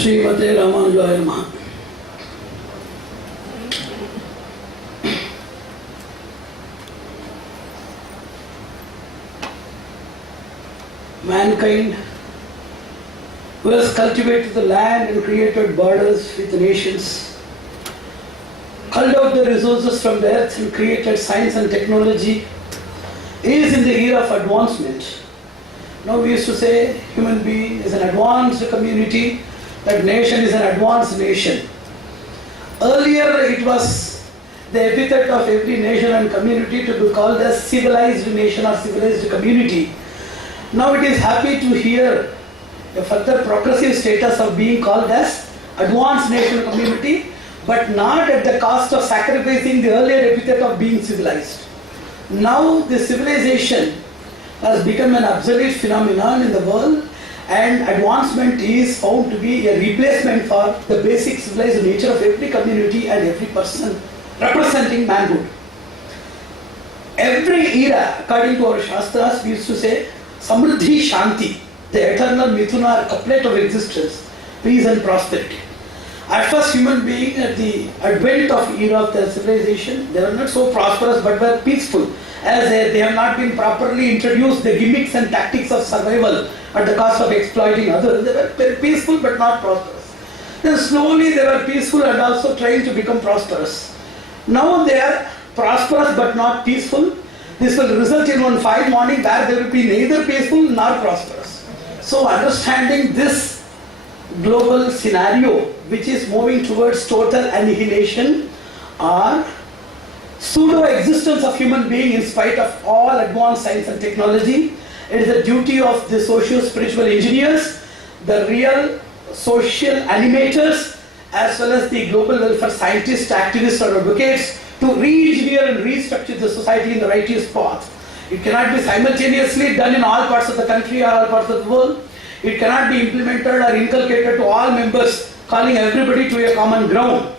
Srimate Ramanujaya Namaha. Mankind who has cultivated the land and created borders with the nations, culled out the resources from the earth and created science and technology, is in the era of advancement. Now we used to say human being is an advanced community, that nation is an advanced nation. Earlier it was the epithet of every nation and community to be called as civilized nation or civilized community. Now it is happy to hear a further progressive status of being called as advanced nation community, but not at the cost of sacrificing the earlier epithet of being civilized. Now the civilization has become an obsolete phenomenon in the world, and advancement is found to be a replacement for the basic civilized nature of every community and every person representing manhood. Every era, according to our Shastras, we used to say Samriddhi Shanti, the eternal Mithuna couplet of existence, peace and prosperity. At first, human beings at the advent of era of their civilization, they were not so prosperous but were peaceful, as they have not been properly introduced the gimmicks and tactics of survival at the cost of exploiting others. They were very peaceful but not prosperous. Then slowly they were peaceful and also trying to become prosperous. Now they are prosperous but not peaceful. This will result in one fine morning where they will be neither peaceful nor prosperous. So understanding this global scenario, which is moving towards total annihilation or pseudo-existence of human being in spite of all advanced science and technology, it is the duty of the socio-spiritual engineers, the real social animators, as well as the global welfare scientists, activists or advocates to re-engineer and restructure the society in the righteous path. It cannot be simultaneously done in all parts of the country or all parts of the world. It cannot be implemented or inculcated to all members, calling everybody to a common ground.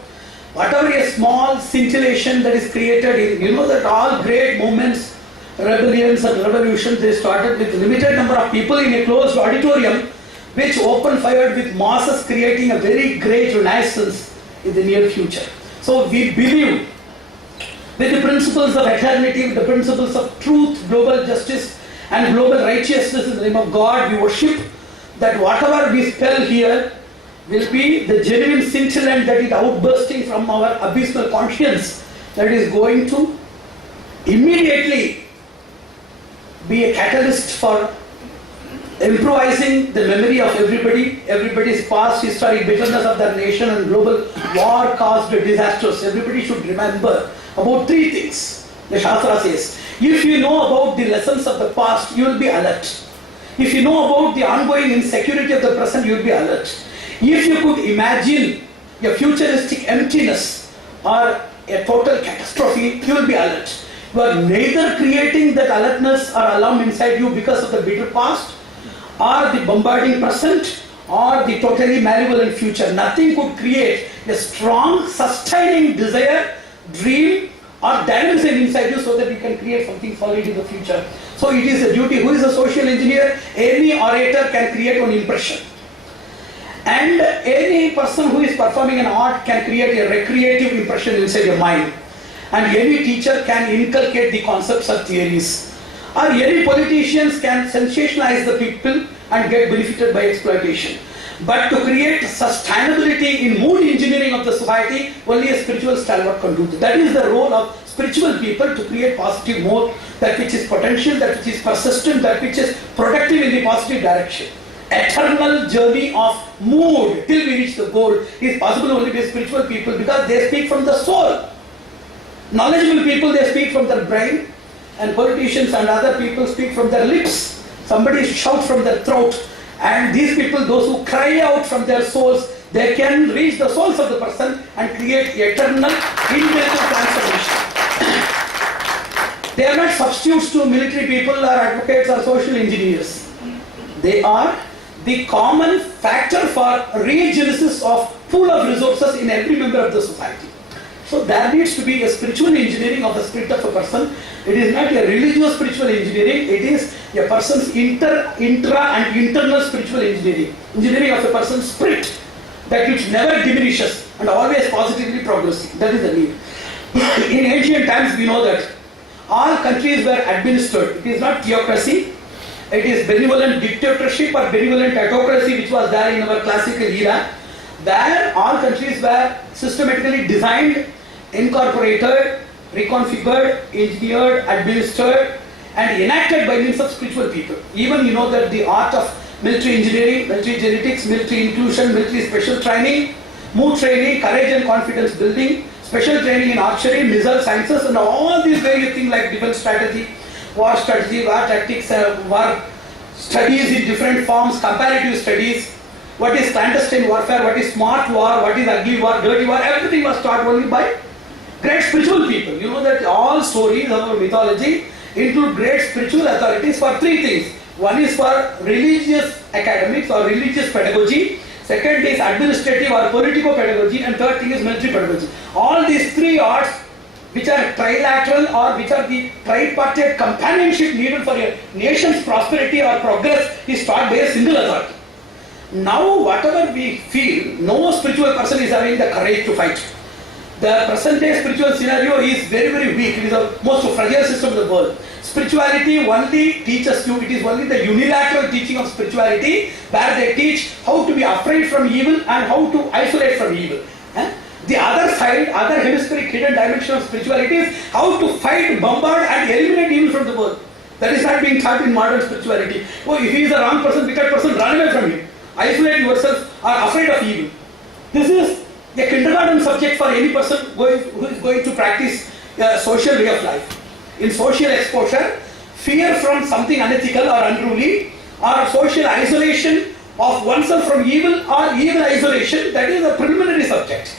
Whatever a small scintillation that is created, you know that all great movements, rebellions and revolutions, they started with limited number of people in a closed auditorium, which open-fired with masses, creating a very great renaissance in the near future. So we believe with the principles of eternity, with the principles of truth, global justice and global righteousness in the name of God, we worship that whatever we spell here will be the genuine scintillant that is outbursting from our abysmal conscience, that is going to immediately be a catalyst for improvising the memory of everybody's past historic bitterness of their nation and global war-caused disasters. Everybody should remember about three things. The Shastra says, if you know about the lessons of the past, you will be alert. If you know about the ongoing insecurity of the present, you will be alert. If you could imagine a futuristic emptiness or a total catastrophe, you will be alert. You are neither creating that alertness or alarm inside you because of the bitter past, or the bombarding present, or the totally malevolent future. Nothing could create a strong, sustaining desire, dream, or dynamism inside you so that you can create something solid in the future. So it is a duty. Who is a social engineer? Any orator can create one impression. And any person who is performing an art can create a recreative impression inside your mind. And any teacher can inculcate the concepts or theories. Or any politicians can sensationalize the people and get benefited by exploitation. But to create sustainability in mood engineering of the society, only a spiritual stalwart can do that. That is the role of spiritual people, to create positive mood, that which is potential, that which is persistent, that which is productive in the positive direction. Eternal journey of mood till we reach the goal is possible only with spiritual people, because they speak from the soul. Knowledgeable people, they speak from their brain, and politicians and other people speak from their lips. Somebody shouts from their throat, and these people, those who cry out from their souls, they can reach the souls of the person and create eternal, inevitable transformation. They are not substitutes to military people or advocates or social engineers. They are the common factor for regenesis of pool of resources in every member of the society. So there needs to be a spiritual engineering of the spirit of a person. It is not a religious spiritual engineering, it is a person's intra and internal spiritual engineering. Engineering of a person's spirit. that which never diminishes and always positively progressing. That is the need. In ancient times we know that all countries were administered. It is not theocracy. It is benevolent dictatorship or benevolent autocracy which was there in our classical era. There all countries were systematically designed, incorporated, reconfigured, engineered, administered and enacted by means of spiritual people. Even you know that the art of military engineering, military genetics, military inclusion, military special training, mood training, courage and confidence building, special training in archery, missile sciences and all these various things like defense strategy, war tactics, war studies in different forms, comparative studies, what is clandestine warfare, what is smart war, what is ugly war, dirty war, everything was taught only by great spiritual people. You know that all stories of our mythology include great spiritual authorities for three things. One is for religious academics or religious pedagogy, second is administrative or political pedagogy, and third thing is military pedagogy. All these three arts which are trilateral or which are the tripartite companionship needed for a nation's prosperity or progress is taught by a single authority. Now whatever we feel, no spiritual person is having the courage to fight. The present day spiritual scenario is very, very weak. It is the most fragile system of the world. Spirituality only teaches you, it is only the unilateral teaching of spirituality where they teach how to be afraid from evil and how to isolate from evil. The other side, other hemispheric hidden dimension of spirituality is how to fight, bombard and eliminate evil from the world. That is not being taught in modern spirituality. Oh, if he is a wrong person, wicked person, run away from him. Isolate yourself, are afraid of evil. This is a kindergarten subject for any person who is going to practice a social way of life. In social exposure, fear from something unethical or unruly, or social isolation of oneself from evil or evil isolation, that is a preliminary subject.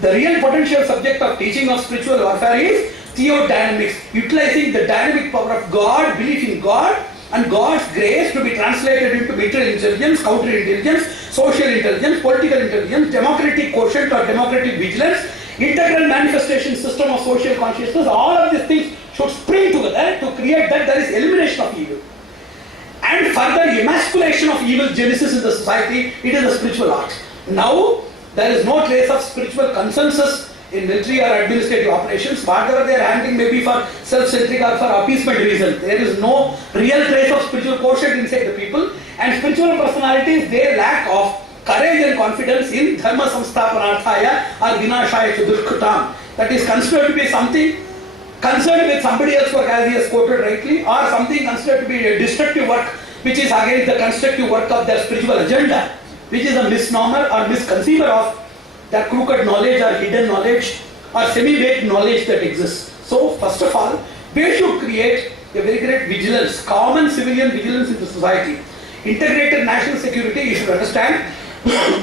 The real potential subject of teaching of spiritual warfare is theodynamics, utilizing the dynamic power of God, belief in God, and God's grace to be translated into military intelligence, counterintelligence, social intelligence, political intelligence, democratic quotient or democratic vigilance, integral manifestation system of social consciousness. All of these things should spring together to create that there is elimination of evil. And further emasculation of evil genesis in the society, it is a spiritual art. Now, there is no trace of spiritual consensus in military or administrative operations. Whatever they are handling may be for self-centric or for appeasement reasons. There is no real trace of spiritual quotient inside the people, and spiritual personalities, they lack of courage and confidence in dharma samsthapanarthaya or vinashaya chudurkhutam. That is considered to be something concerned with somebody else's work, as he has quoted rightly, or something considered to be a destructive work which is against the constructive work of their spiritual agenda, which is a misnomer or misconceiver of their crooked knowledge or hidden knowledge or semi-baked knowledge that exists. So first of all, we should create a very great vigilance, common civilian vigilance in the society. Integrated national security, you should understand,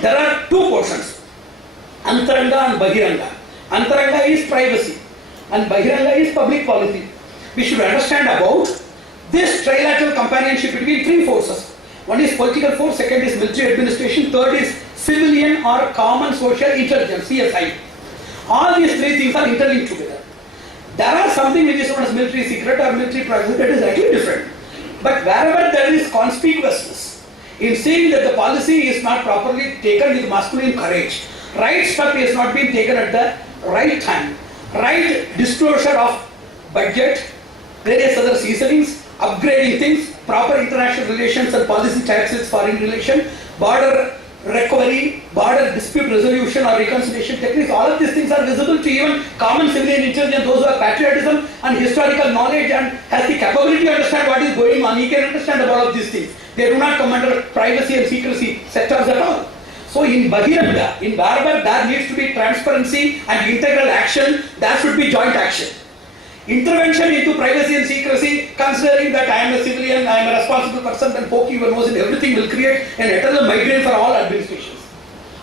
there are two portions, Antaranga and Bahiranga. Antaranga is privacy and Bahiranga is public policy. We should understand about this trilateral companionship between three forces. One is political force, second is military administration, third is civilian or common social intelligence, CSI. All these three things are interlinked together. There are something which is known as military secret or military privacy that is slightly different. But wherever there is conspicuousness in seeing that the policy is not properly taken with masculine courage, right step is not being taken at the right time, right disclosure of budget, various other seasonings, upgrading things, proper international relations and policy tactics, foreign relation, border recovery, border dispute resolution or reconciliation techniques, all of these things are visible to even common civilian intelligence, those who have patriotism and historical knowledge and has the capability to understand what is going on. He can understand about all of these things. They do not come under privacy and secrecy sectors at all. So in Bahiranga, in wherever there needs to be transparency and integral action, there should be joint action. Intervention into privacy and secrecy, considering that I am a civilian, I am a responsible person, and poking your nose in everything will create an eternal migraine for all administrations.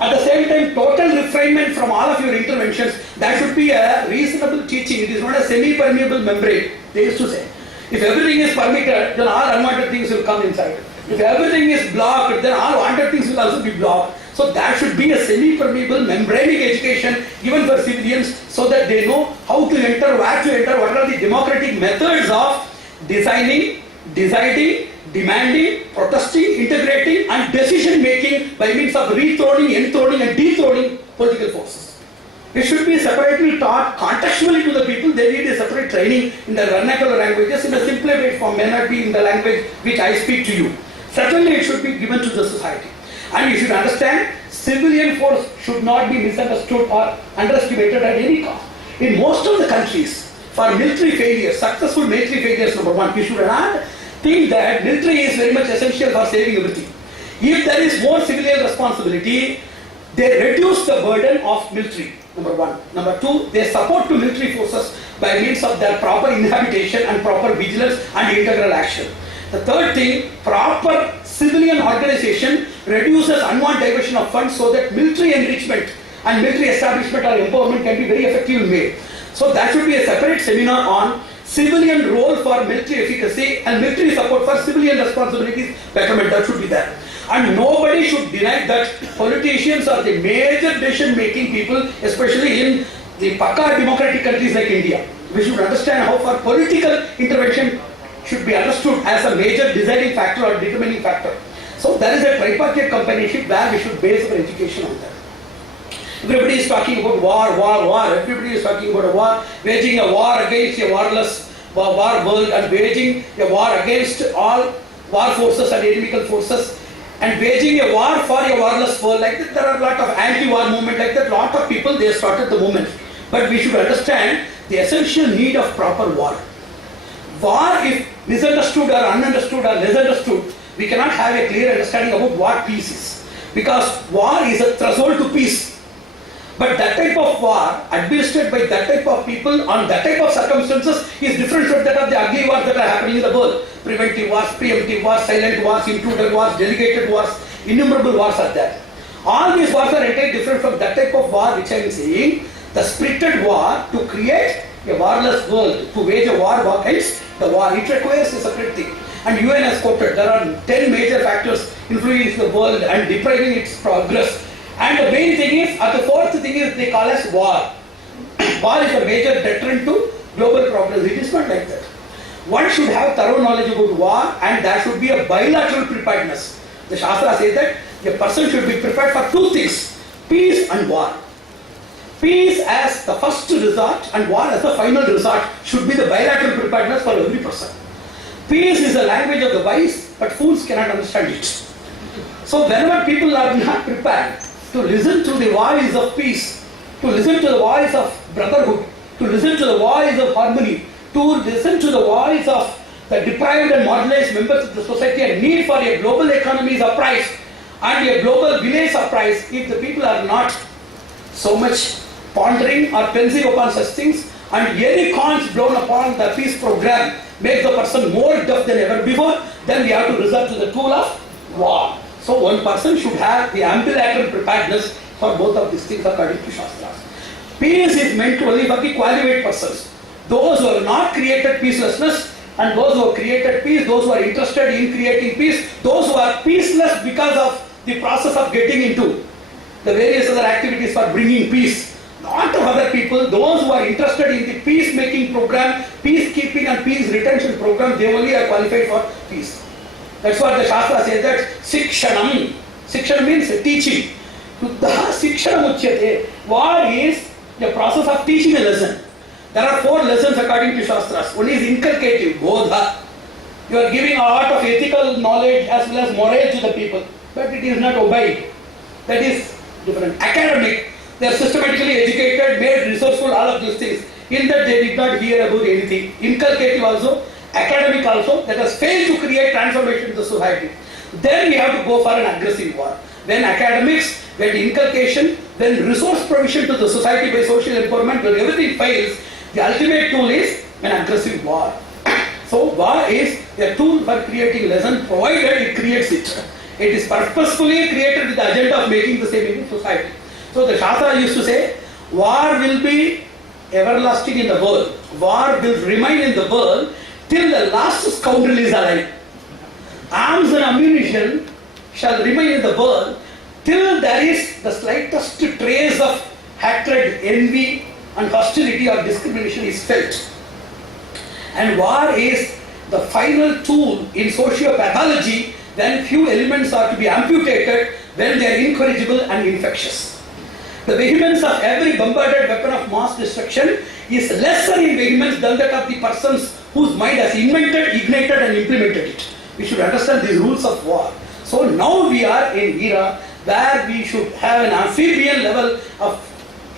At the same time, total refinement from all of your interventions, that should be a reasonable teaching. It is not a semi-permeable membrane, they used to say. If everything is permitted, then all unwanted things will come inside. If everything is blocked, then all wanted things will also be blocked. So there should be a semi-permeable membranic education given for civilians so that they know how to enter, where to enter, what are the democratic methods of designing, deciding, demanding, protesting, integrating and decision making by means of rethroning, enthroning and dethroning political forces. It should be separately taught contextually to the people. They need a separate training in the vernacular languages in a simplified form, may not be in the language which I speak to you. Certainly it should be given to the society. And you should understand, civilian force should not be misunderstood or underestimated at any cost. In most of the countries, for military failures, successful military failures, number one, we should not think that military is very much essential for saving everything. If there is more civilian responsibility, they reduce the burden of military, number one. Number two, they support to military forces by means of their proper inhabitation and proper vigilance and integral action. The third thing, proper civilian organization reduces unwanted diversion of funds so that military enrichment and military establishment or empowerment can be very effectively made. So that should be a separate seminar on civilian role for military efficacy and military support for civilian responsibilities betterment. That should be there. And nobody should deny that politicians are the major decision-making people, especially in the Paka democratic countries like India. We should understand how for political intervention should be understood as a major deciding factor or determining factor. So there is a tripartite companionship where we should base our education on that. Everybody is talking about war. Everybody is talking about a war, waging a war against a warless war world and waging a war against all war forces and enemical forces and waging a war for a warless world. Like that, there are a lot of anti-war movement like that. Lot of people, they started the movement. But we should understand the essential need of proper war. War, if misunderstood or ununderstood or less understood, we cannot have a clear understanding about what peace is. Because war is a threshold to peace. But that type of war, administered by that type of people on that type of circumstances, is different from that of the ugly wars that are happening in the world. Preventive wars, preemptive wars, silent wars, intruder wars, delegated wars, innumerable wars are there. All these wars are entirely different from that type of war which I am saying. The spirited war to create a warless world, to wage a war against the war, it requires a separate thing. And UN has quoted, there are 10 major factors influencing the world and depriving its progress. And the main thing is, the fourth thing is they call as war. War is a major deterrent to global progress. It is not like that. One should have thorough knowledge about war and there should be a bilateral preparedness. The Shastra says that a person should be prepared for two things, peace and war. Peace as the first resort and war as the final resort should be the bilateral preparedness for every person. Peace is the language of the wise, but fools cannot understand it. So whenever people are not prepared to listen to the voice of peace, to listen to the voice of brotherhood, to listen to the voice of harmony, to listen to the voice of the deprived and marginalized members of the society and need for a global economy uprise and a global village uprise, if the people are not so much pondering or pensing upon such things and any cons blown upon the peace program makes the person more deaf than ever before, then we have to resort to the tool of war. So one person should have the ambilateral preparedness for both of these things according to Shastras. Peace is meant to only for the qualified persons. Those who have not created peacelessness and those who have created peace, those who are interested in creating peace, those who are peaceless because of the process of getting into the various other activities for bringing peace. Not of other people, those who are interested in the peacemaking program, peacekeeping and peace retention program, they only are qualified for peace. That's what the Shastra says that Sikshanam. Sikshanam means teaching. Tuddha Sikshanam Uchyate. War is the process of teaching a lesson. There are 4 lessons according to Shastras. One is inculcative, Bodha. You are giving a lot of ethical knowledge as well as moral to the people, but it is not obeyed. That is different. Academic. They are systematically educated, made resourceful, all of these things. In that they did not hear about anything. Inculcative also, academic also, that has failed to create transformation in the society. Then we have to go for an aggressive war. When academics, when inculcation, when resource provision to the society by social empowerment, when everything fails, the ultimate tool is an aggressive war. So war is a tool for creating lesson, provided it creates it. It is purposefully created with the agenda of making the same in society. So the Shastra used to say, war will be everlasting in the world. War will remain in the world till the last scoundrel is alive. Arms and ammunition shall remain in the world till there is the slightest trace of hatred, envy and hostility or discrimination is felt. And war is the final tool in sociopathology when few elements are to be amputated when they are incorrigible and infectious. The vehemence of every bombarded weapon of mass destruction is lesser in vehemence than that of the persons whose mind has invented, ignited and implemented it. We should understand the rules of war. So now we are in era where we should have an amphibian level of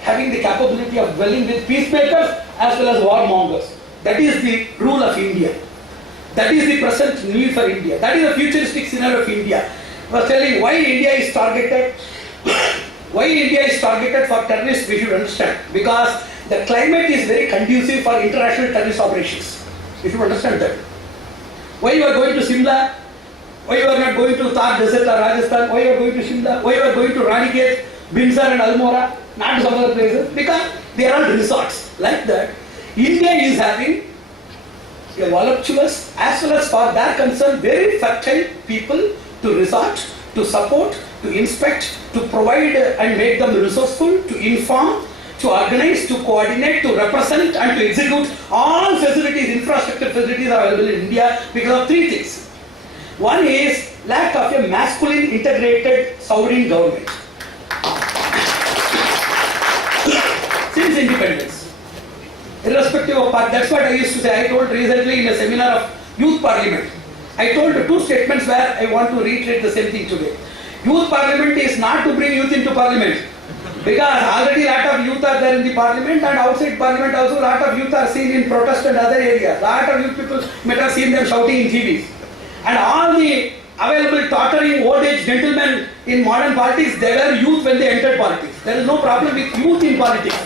having the capability of dwelling with peacemakers as well as warmongers. That is the rule of India. That is the present need for India. That is the futuristic scenario of India. I was telling why India is targeted. Why India is targeted for terrorists, we should understand. Because the climate is very conducive for international terrorist operations. We should understand that. Why you are going to Simla? Why you are not going to Thar Desert or Rajasthan? Why you are going to Shimla? Why you are going to Ranikhet, Binsar and Almora? Not some other places. Because they are all resorts. Like that, India is having a voluptuous as well as for their concern very fertile people to resort, to support, to inspect, to provide and make them resourceful, to inform, to organize, to coordinate, to represent and to execute. All facilities, infrastructure facilities are available in India because of three things. One is lack of a masculine integrated sovereign government. Since independence, irrespective of part, that's what I used to say. I told recently in a seminar of youth parliament. I told two statements where I want to reiterate the same thing today. Youth parliament is not to bring youth into parliament. Because already a lot of youth are there in the parliament, and outside parliament also a lot of youth are seen in protest and other areas. A lot of youth people might have seen them shouting in TVs. And all the available tottering old age gentlemen in modern politics, they were youth when they entered politics. There is no problem with youth in politics.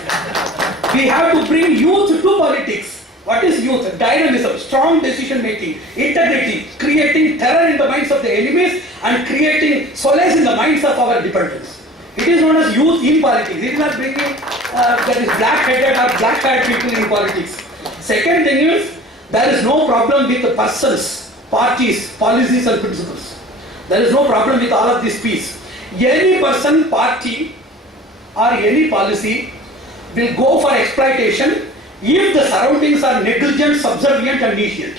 We have to bring youth to politics. What is youth? Dynamism, strong decision making, integrity, creating terror in the minds of the enemies and creating solace in the minds of our dependents. It is known as youth in politics. It is not bringing that is black-headed or black-haired people in politics. Second thing is, there is no problem with the persons, parties, policies and principles. There is no problem with all of this piece. Any person, party or any policy will go for exploitation if the surroundings are negligent, subservient and nescient.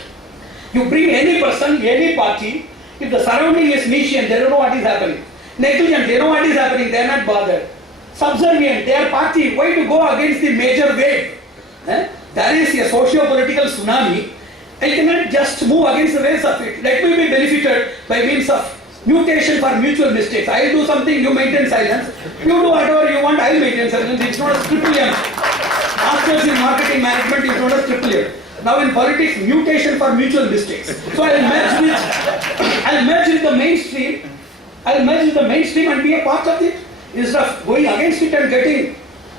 You bring any person, any party, if the surrounding is nescient, they don't know what is happening. Negligent, they know what is happening, they are not bothered. Subservient, they are party, why to go against the major wave? There is a socio-political tsunami. I cannot just move against the waves of it. Let me be benefited by means of mutation for mutual mistakes. I will do something, you maintain silence. You do whatever you want, I will maintain silence. It's not a triple M. Masters in marketing management is not a triple M. Now in politics, mutation for mutual mistakes. So I will merge with the mainstream. I will merge with the mainstream and be a part of it. Instead of going against it and getting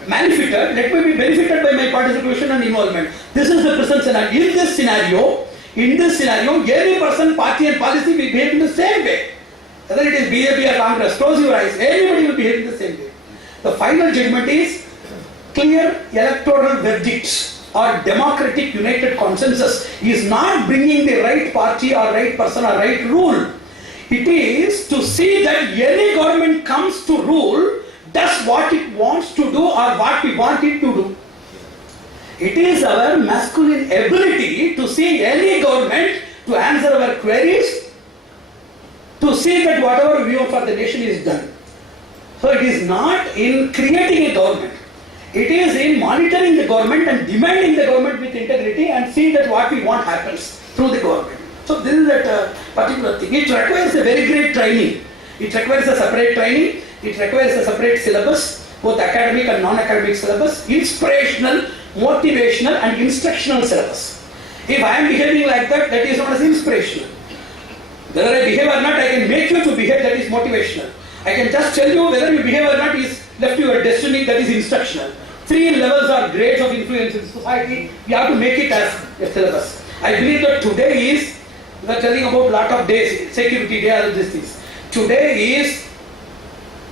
benefited, let me be benefited by my participation and involvement. This is the present scenario. In this scenario, any person, party and policy will behave in the same way. Whether it is BJP or Congress, close your eyes, everybody will behave in the same way. The final judgment is clear electoral verdicts or democratic united consensus is not bringing the right party or right person or right rule. It is to see that any government comes to rule does what it wants to do or what we want it to do. It is our masculine ability to see any government to answer our queries, to see that whatever we want for the nation is done. So it is not in creating a government. It is in monitoring the government and demanding the government with integrity and see that what we want happens through the government. So this is that particular thing. It requires a very great training. It requires a separate training. It requires a separate syllabus, both academic and non-academic syllabus, inspirational, motivational and instructional syllabus. If I am behaving like that, that is known as inspirational. Whether I behave or not, I can make you to behave, that is motivational. I can just tell you whether you behave or not is left to your destiny, that is instructional. Three levels or grades of influence in society, we have to make it as a syllabus. I believe that today is, we are telling about lot of days, security day, all these things. Today is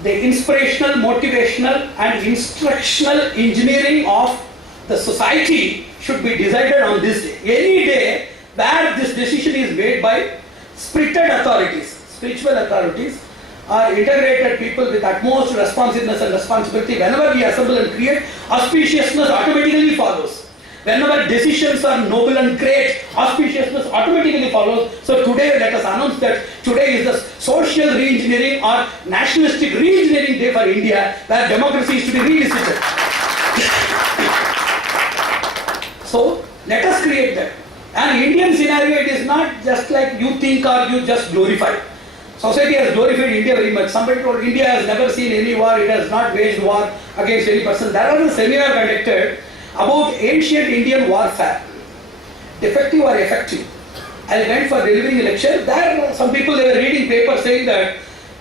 the inspirational, motivational and instructional engineering of the society should be decided on this day. Any day where this decision is made by spirited authorities, spiritual authorities, or integrated people with utmost responsiveness and responsibility, whenever we assemble and create, auspiciousness automatically follows. Whenever decisions are noble and great, auspiciousness automatically follows. So today let us announce that today is the social re-engineering or nationalistic re-engineering day for India, where democracy is to be revisited. So let us create that. An Indian scenario, it is not just like you think or you just glorify. Society has glorified India very much. Somebody told India has never seen any war, it has not waged war against any person. There was a seminar conducted about ancient Indian warfare, defective or effective. I went for delivering a lecture. There some people, they were reading papers saying that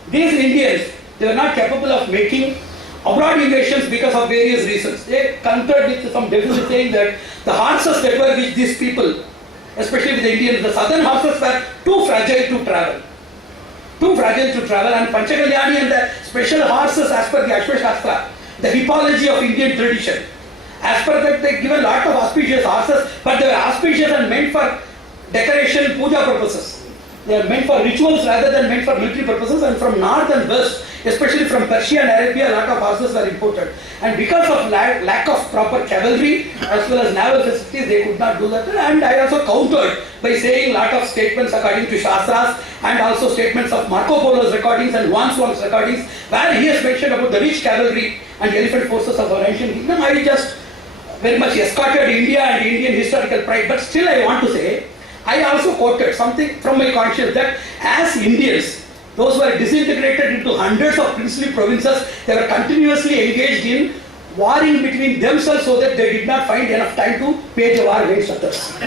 these Indians, they were not capable of making abroad invasions because of various reasons. They countered with some deficit saying that the horses that were with these people, especially with the Indians, the southern horses were too fragile to travel. And Panchakalyani and the special horses as per the Ashwashastra, the hippology of Indian tradition. As per that, they give a lot of auspicious horses, but they were auspicious and meant for decoration, puja purposes. They are meant for rituals rather than meant for military purposes. And from north and west, especially from Persia and Arabia, a lot of horses were imported. And because of lack of proper cavalry as well as naval facilities, they could not do that. And I also countered by saying a lot of statements according to Shastras and also statements of Marco Polo's recordings and Juan Swan's recordings, where he has mentioned about the rich cavalry and elephant forces of our ancient kingdom. I just very much escorted India and Indian historical pride. But still I want to say, I also quoted something from my conscience that as Indians, those who were disintegrated into hundreds of princely provinces, they were continuously engaged in warring between themselves so that they did not find enough time to wage a war against others.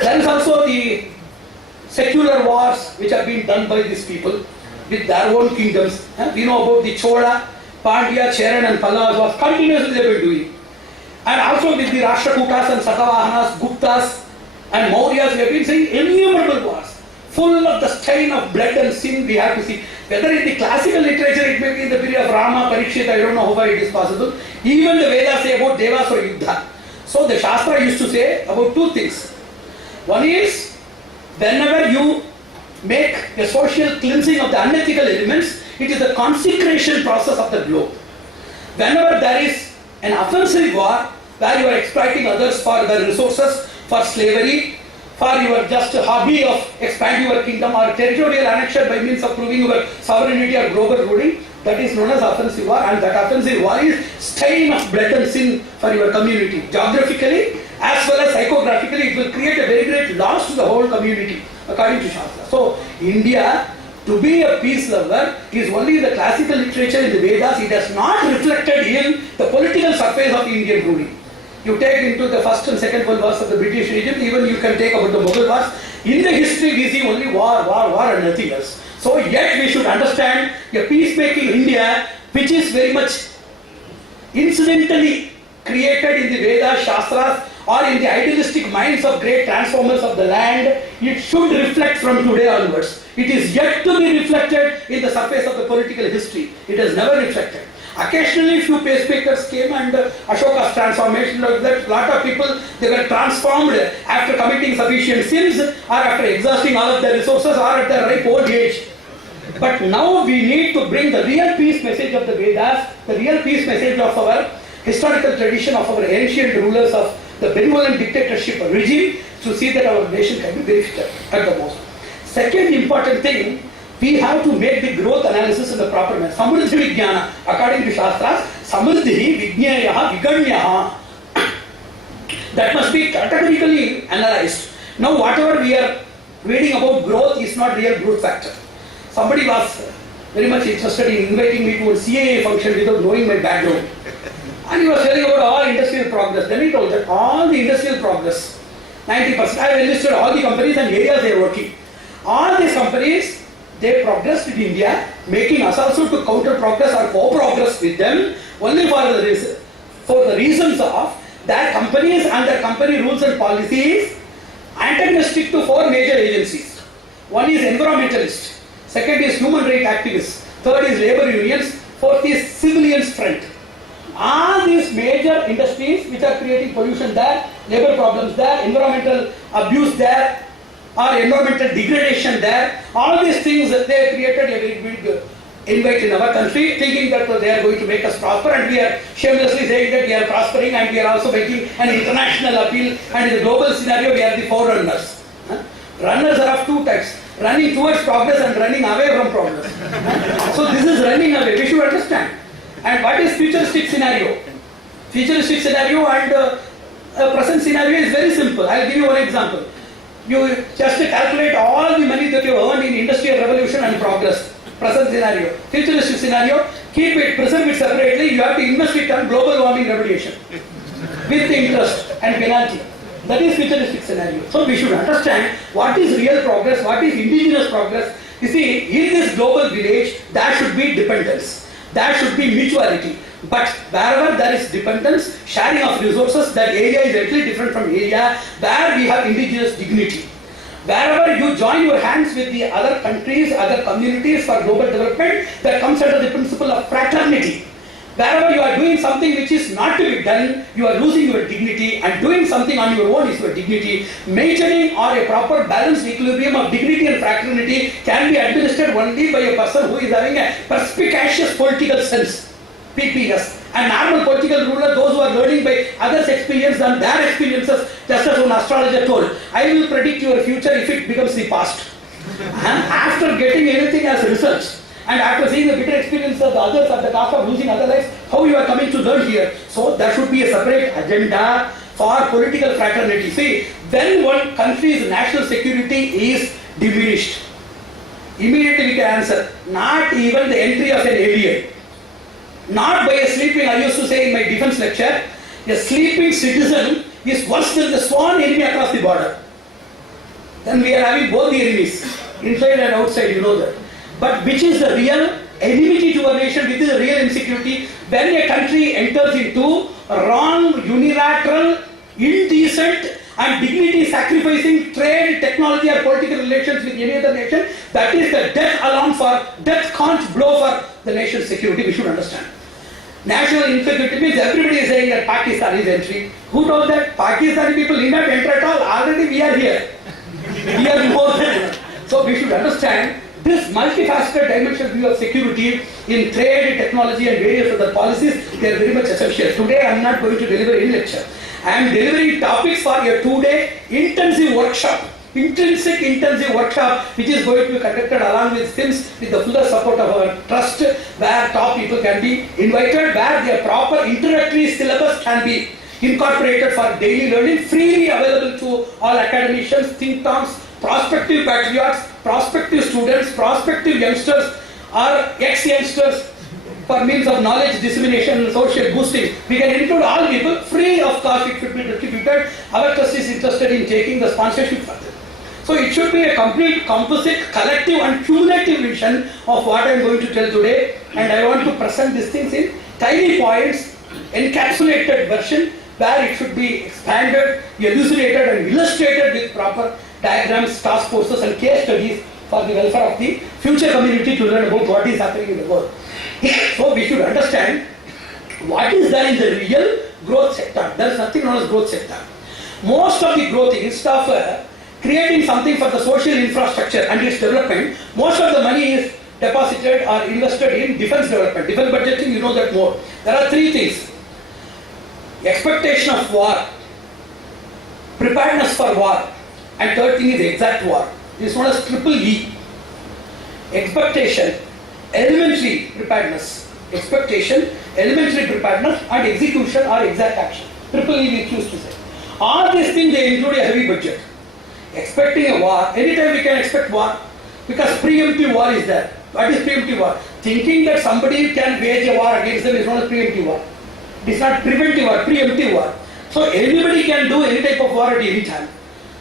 There is also the secular wars which have been done by these people with their own kingdoms. We know about the Chola, Pandya, Cheran and Pallavas wars, continuously they were doing. And also with the Rashtrakutas and Satavahanas, Guptas and Mauryas, we have been seeing innumerable wars, full of the stain of blood and sin we have to see. Whether in the classical literature, it may be in the period of Rama, Parikshit, I don't know how far it is possible. Even the Vedas say about Devas or Yuddha. So the Shastra used to say about two things. One is, whenever you make a social cleansing of the unethical elements, it is the consecration process of the globe. Whenever there is an offensive war, where you are exploiting others for their resources, for slavery, for your just hobby of expanding your kingdom or territorial annexation by means of proving your sovereignty or global ruling, that is known as offensive war, and that offensive war is stain of blood and sin for your community. Geographically as well as psychographically, it will create a very great loss to the whole community according to Shastra. So India, to be a peace lover, is only in the classical literature in the Vedas. It has not reflected in the political surface of Indian ruling. You take into the first and second world wars of the British regime, even you can take about the Mughal wars. In the history we see only war and nothing else. So yet we should understand a peacemaking India, which is very much incidentally created in the Vedas, Shastras, or in the idealistic minds of great transformers of the land. It should reflect from today onwards. It is yet to be reflected in the surface of the political history. It has never reflected. Occasionally few pacemakers came and Ashoka's transformation, like that, lot of people, they were transformed after committing sufficient sins or after exhausting all of their resources or at their ripe old age. But now we need to bring the real peace message of the Vedas, the real peace message of our historical tradition of our ancient rulers of the benevolent dictatorship regime, to see that our nation can be benefited at the most. Second important thing, we have to make the growth analysis in the proper manner. Samruddhi Vijnana, according to Shastras, Samruddhi Vijnayaha Viganyaha. That must be categorically analyzed. Now whatever we are reading about growth is not real growth factor. Somebody was very much interested in inviting me to a CAA function without knowing my background. And he was telling about all industrial progress. Then he told that all the industrial progress, 90%, I have enlisted all the companies and areas they are working. All these companies, they progressed in India, making us also to counter progress or co-progress with them, only for the reasons of their companies and their company rules and policies antagonistic to four major agencies. One is environmentalist, second is human rights activists, third is labor unions, fourth is civilians front. All these major industries which are creating pollution there, labor problems there, environmental abuse there, or environmental degradation there, all these things, they created a very big invite in our country, thinking that they are going to make us prosper, and we are shamelessly saying that we are prospering, and we are also making an international appeal, and in the global scenario we are the forerunners. Runners are of two types, running towards progress and running away from progress. So this is running away, we should understand. And what is futuristic scenario? Futuristic scenario and present scenario is very simple. I will give you one example. You just calculate all the money that you earned in industrial revolution and progress. Present scenario. Futuristic scenario, keep it, preserve it separately, you have to invest it on global warming remediation with interest and penalty. That is futuristic scenario. So we should understand what is real progress, what is indigenous progress. You see, in this global village, there should be dependence, there should be mutuality. But wherever there is dependence, sharing of resources, that area is actually different from area, there we have indigenous dignity. Wherever you join your hands with the other countries, other communities for global development, that comes under the principle of fraternity. Wherever you are doing something which is not to be done, you are losing your dignity, and doing something on your own is your dignity. Maintaining or a proper balanced equilibrium of dignity and fraternity can be administered only by a person who is having a perspicacious political sense. PPS. And normal political ruler, those who are learning by others' experience and their experiences, just as one astrologer told, I will predict your future if it becomes the past. And after getting anything as research, and after seeing the bitter experience of the others at the cost of losing other lives, how you are coming to learn here. So there should be a separate agenda for political fraternity. See, when one country's national security is diminished, immediately we can answer, not even the entry of an alien. Not by a sleeping, I used to say in my defense lecture, a sleeping citizen is worse than the sworn enemy across the border. Then we are having both the enemies, inside and outside, you know that. But which is the real enmity to a nation, which is the real insecurity? When a country enters into wrong, unilateral, indecent and dignity sacrificing trade, technology or political relations with any other nation, that is the death alarm for, death can't blow for the nation's security, we should understand. National insecurity means everybody is saying that Pakistan is entering. Who told that? Pakistani people need not enter at all, already we are here. We are more than. So we should understand this multifaceted dimension view of security in trade, technology and various other policies, they are very much essential. Today I am not going to deliver any lecture. I am delivering topics for a 2-day intensive workshop, intrinsic intensive workshop, which is going to be conducted along with SIMS with the fuller support of our trust, where top people can be invited, where their proper introductory syllabus can be incorporated for daily learning, freely available to all academicians, think tanks, prospective patriots, prospective students, prospective youngsters or ex-youngsters, for means of knowledge dissemination and social boosting. We can include all people, free of cost, it should be distributed. Our trust is interested in taking the sponsorship for this. So it should be a complete, composite, collective and cumulative vision of what I am going to tell today, and I want to present these things in tiny points, encapsulated version, where it should be expanded, elucidated and illustrated with proper diagrams, task forces and case studies for the welfare of the future community to learn about what is happening in the world. So we should understand what is there in the real growth sector. There is nothing known as growth sector. Most of the growth, instead of creating something for the social infrastructure and its development, most of the money is deposited or invested in defense development. Defense budgeting, you know that more. There are three things. Expectation of war, preparedness for war, and third thing is exact war. This is known as triple E. Expectation, elementary preparedness. Expectation, elementary preparedness and execution or exact action. Triple E we choose to say. All these things they include a heavy budget. Expecting a war, anytime we can expect war, because preemptive war is there. What is preemptive war? Thinking that somebody can wage a war against them is known as preemptive war. It is not preventive war, preemptive war. So anybody can do any type of war at any time.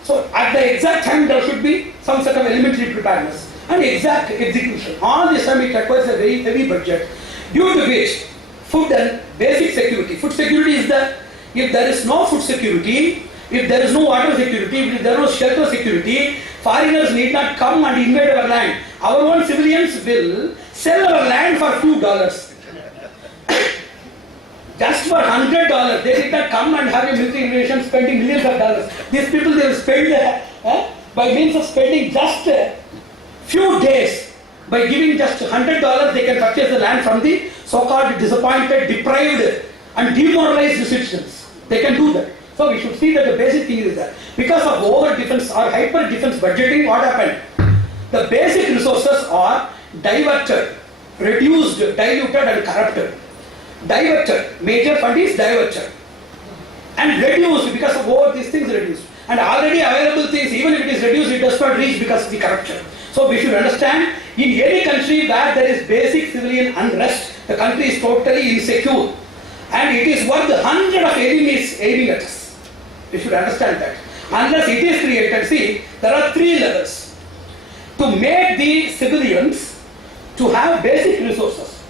So at the exact time there should be some sort of elementary preparedness and exact execution. All this time it requires a very heavy budget, due to which food and basic security. Food security is that if there is no food security, if there is no water security, if there is no shelter security, foreigners need not come and invade our land. Our own civilians will sell our land for $2. Just for $100, they did not come and have a military invasion spending millions of dollars. These people, they will spend by means of spending just a few days by giving just $100, they can purchase the land from the so-called disappointed, deprived and demoralized citizens. They can do that. So we should see that the basic thing is that because of over defense or hyper defense budgeting, what happened? The basic resources are diverted, reduced, diluted and corrupted. Diverted, major fund is diverted. And reduced because of over these things reduced. And already available things, even if it is reduced, it does not reach because of the corruption. So we should understand, in any country where there is basic civilian unrest, the country is totally insecure. And it is worth hundreds of enemies aiming at us. We should understand that. Unless it is created, see, there are three levels. To make the civilians to have basic resources.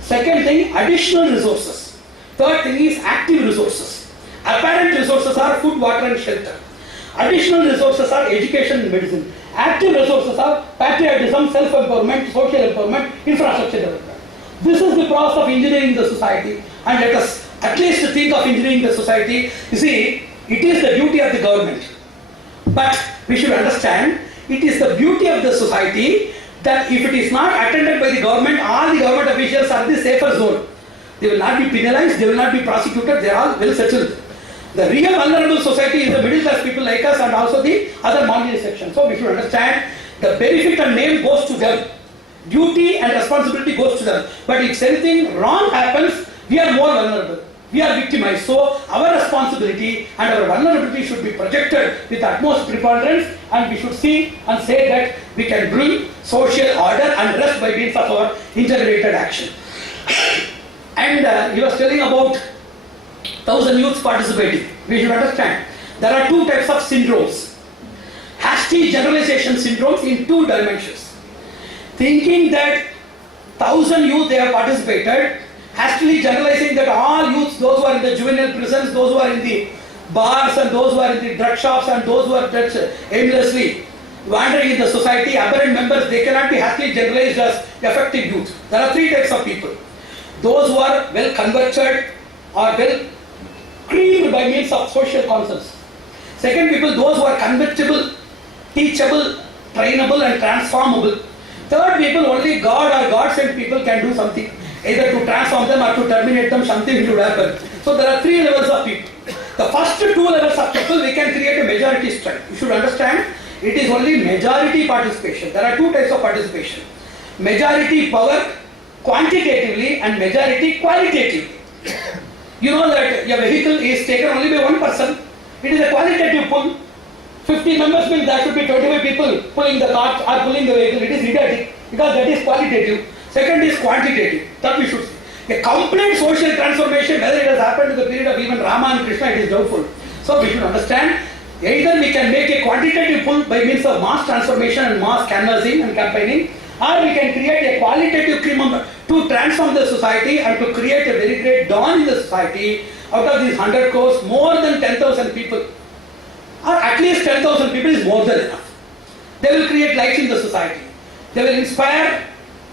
Second thing, additional resources. Third thing is active resources. Apparent resources are food, water and shelter. Additional resources are education and medicine. Active resources are patriotism, self-empowerment, social empowerment, infrastructure development. This is the process of engineering the society, and let us at least think of engineering the society. You see, it is the duty of the government. But we should understand, it is the beauty of the society that if it is not attended by the government, all the government officials are the safer zone. They will not be penalized, they will not be prosecuted, they are all well settled. The real vulnerable society is the middle class people like us and also the other marginal section. So we should understand the benefit and name goes to them. Duty and responsibility goes to them. But if anything wrong happens, we are more vulnerable. We are victimized. So our responsibility and our vulnerability should be projected with utmost preponderance, and we should see and say that we can bring social order and rest by means of our integrated action. And he was telling about 1,000 youths participating. We should understand there are two types of syndromes. Hasty generalization syndromes in two dimensions. Thinking that 1,000 youth they have participated, hastily generalizing that all youths, those who are in the juvenile prisons, those who are in the bars and those who are in the drug shops and those who are aimlessly wandering in the society, aberrant members, they cannot be hastily generalized as effective youth. There are three types of people. Those who are well converted or well creamed by means of social concepts. Second people, those who are convertible, teachable, trainable and transformable. Third people, only God or God-sent people can do something. Either to transform them or to terminate them, something should happen. So there are three levels of people. The first two levels of people, we can create a majority strength. You should understand, it is only majority participation. There are two types of participation. Majority power quantitatively and majority qualitatively. You know that your vehicle is taken only by one person. It is a qualitative pull. 50 members means there should be 25 people pulling the cart or pulling the vehicle. It is idiotic because that is qualitative. Second is quantitative. That we should see. A complete social transformation, whether it has happened in the period of even Rama and Krishna, it is doubtful. So we should understand, either we can make a quantitative pull by means of mass transformation and mass canvassing and campaigning, or we can create a qualitative criminal to transform the society and to create a very great dawn in the society. Out of these 100 crores, more than 10,000 people, or at least 10,000 people is more than enough. They will create light in the society. They will inspire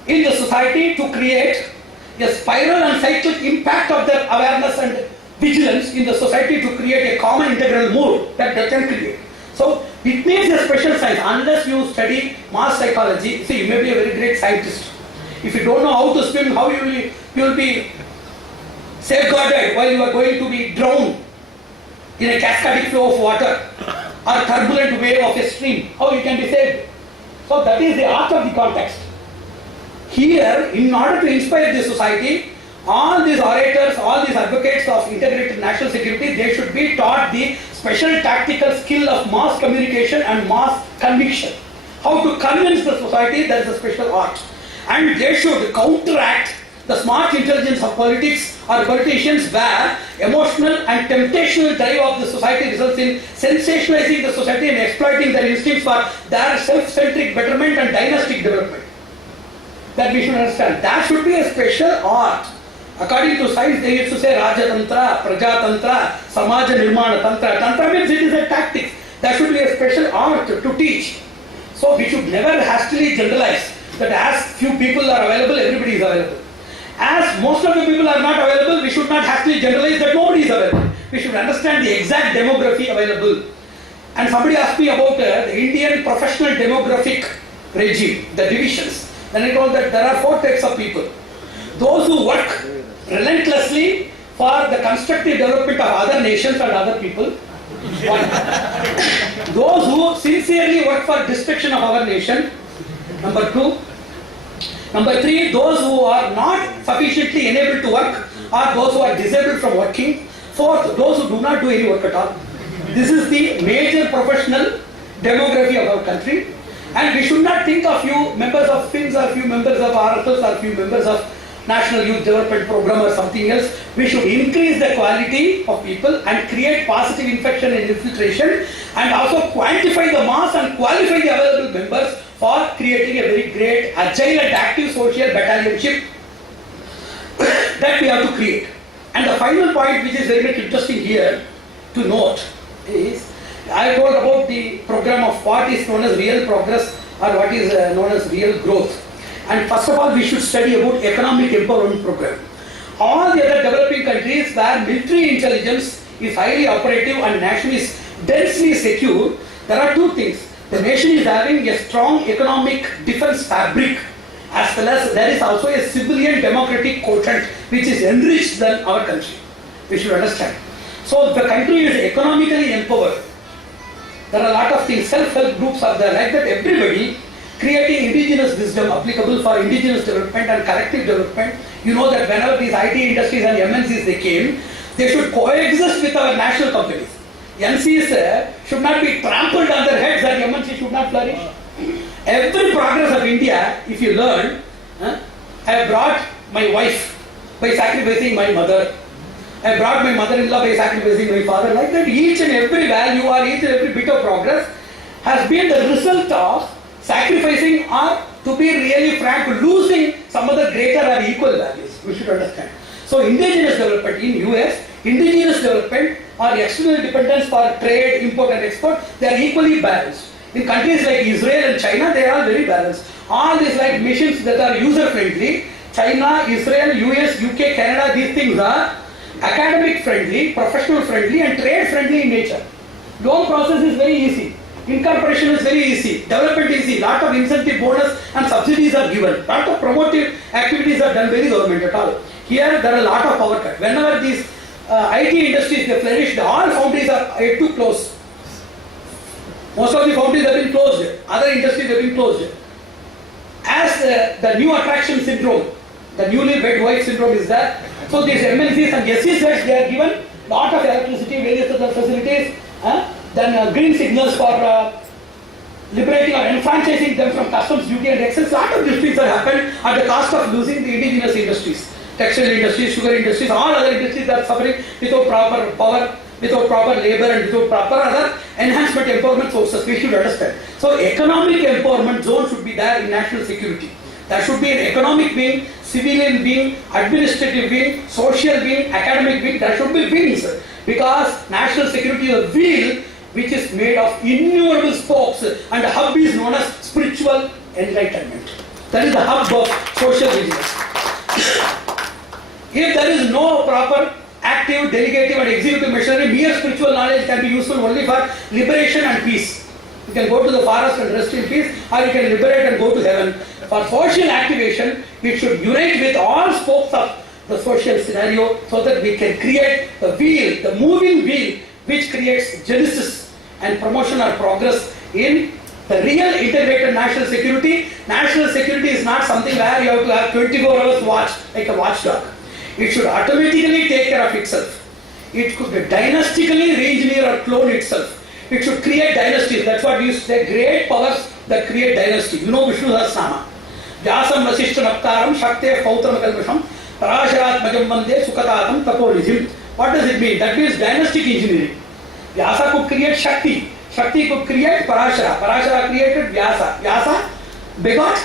in the society to create a spiral and cyclic impact of their awareness and vigilance in the society to create a common integral mood that they can create. So it needs a special science. Unless you study mass psychology, see, you may be a very great scientist. If you don't know how to swim, how you will be safeguarded while you are going to be drowned in a cascadic flow of water or turbulent wave of a stream. How you can be saved? So that is the art of the context. Here, in order to inspire the society, all these orators, all these advocates of integrated national security, they should be taught the special tactical skill of mass communication and mass conviction. How to convince the society, that is a special art. And they should counteract the smart intelligence of politics or politicians where emotional and temptational drive of the society results in sensationalizing the society and exploiting their instincts for their self-centric betterment and dynastic development. That we should understand. That should be a special art. According to science, they used to say Rajatantra, Prajatantra, Samaja Nirmana Tantra. Tantra means it is a tactics. That should be a special art to teach. So we should never hastily generalize that as few people are available, everybody is available. As most of the people are not available, we should not hastily generalize that nobody is available. We should understand the exact demography available. And somebody asked me about the Indian professional demographic regime, the divisions. Then I told that there are 4 types of people. Those who work relentlessly for the constructive development of other nations and other people. 1. Those who sincerely work for destruction of our nation. Number 2. Number 3, those who are not sufficiently enabled to work or those who are disabled from working. 4th, those who do not do any work at all. This is the major professional demography of our country. And we should not think of few members of FINS or few members of RFS or few members of National Youth Development Program or something else. We should increase the quality of people and create positive infection and infiltration, and also quantify the mass and qualify the available members for creating a very great agile and active social battalionship that we have to create. And the final point, which is very much interesting here to note, is I told about the program of what is known as real progress or what is known as real growth. And first of all, we should study about economic empowerment program. All the other developing countries where military intelligence is highly operative and nation is densely secure, there are 2 things. The nation is having a strong economic defense fabric, as well as there is also a civilian democratic quotient which is enriched than our country. We should understand. So the country is economically empowered. There are a lot of things. Self-help groups are there like that. Everybody creating indigenous wisdom applicable for indigenous development and collective development. You know that whenever these IT industries and MNCs they came, they should coexist with our national companies. NCs should not be trampled on their heads and MNCs should not flourish. Every progress of India, if you learn, I have brought my wife by sacrificing my mother. I brought my mother-in-law by sacrificing my father. Like that, each and every value or each and every bit of progress has been the result of sacrificing or, to be really frank, losing some other greater or equal values. We should understand. So indigenous development in US, indigenous development or external dependence for trade, import and export, they are equally balanced. In countries like Israel and China, they are very balanced. All these like missions that are user-friendly, China, Israel, US, UK, Canada, these things are academic friendly, professional friendly and trade friendly in nature. Loan process is very easy. Incorporation is very easy. Development is easy. Lot of incentive bonus and subsidies are given. Lot of promotive activities are done by the government at all. Here there are a lot of power cut. Whenever these IT industries they flourished, all foundries are yet to close. Most of the foundries have been closed. Other industries have been closed. As the new attraction syndrome, the newly wed wife syndrome is there. So these MNCs and SEZs, they are given lot of electricity, various other facilities, then green signals for liberating or enfranchising them from customs duty and excess. Lot of these things have happened at the cost of losing the indigenous industries, textile industries, sugar industries, all other industries are suffering without proper power, without proper labor and without proper other enhancement empowerment sources. We should understand. So economic empowerment zone should be there in national security. There should be an economic wing, civilian wing, administrative wing, social wing, academic wing. There should be wings because national security is a wheel which is made of innumerable spokes and the hub is known as spiritual enlightenment. That is the hub of social business. If there is no proper active, delegative and executive machinery, mere spiritual knowledge can be useful only for liberation and peace. You can go to the forest and rest in peace, or you can liberate and go to heaven. For social activation, it should unite with all spokes of the social scenario so that we can create the wheel, the moving wheel, which creates genesis and promotion or progress in the real integrated national security. National security is not something where you have to have 24 hours watch, like a watchdog. It should automatically take care of itself. It could dynastically re-engineer or clone itself. It should create dynasties. That's what we used to say, great powers that create dynasty. You know Vishnu Sahasranama. Vyasam Vasishta Naptaram Shakte Pautram Kalpasham Parasharatmajam Vande Sukatatam Taponidhim. What does it mean? That means dynastic engineering. Vyasa could create Shakti. Shakti could create Parashara. Parashara created Vyasa. Vyasa begot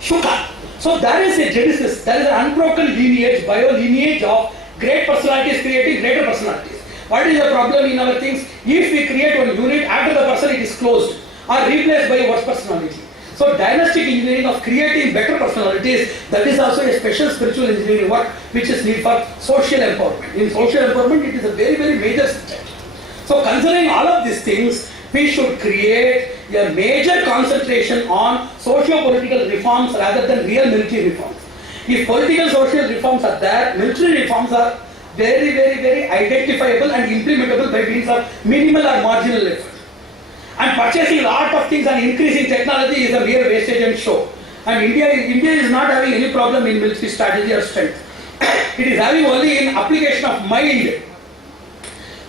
Shuka. So there is a genesis, there is an unbroken lineage, bio-lineage of great personalities creating greater personalities. What is the problem in our things? If we create one unit, after the person it is closed or replaced by a worse personality. So dynastic engineering of creating better personalities, that is also a special spiritual engineering work which is needed for social empowerment. In social empowerment, it is a very, very major subject. So considering all of these things, we should create a major concentration on socio-political reforms rather than real military reforms. If political social reforms are there, military reforms are very, very, very identifiable and implementable by means of minimal or marginal effort. And purchasing a lot of things and increasing technology is a mere wastage and show. And India is not having any problem in military strategy or strength. It is having only in application of mind.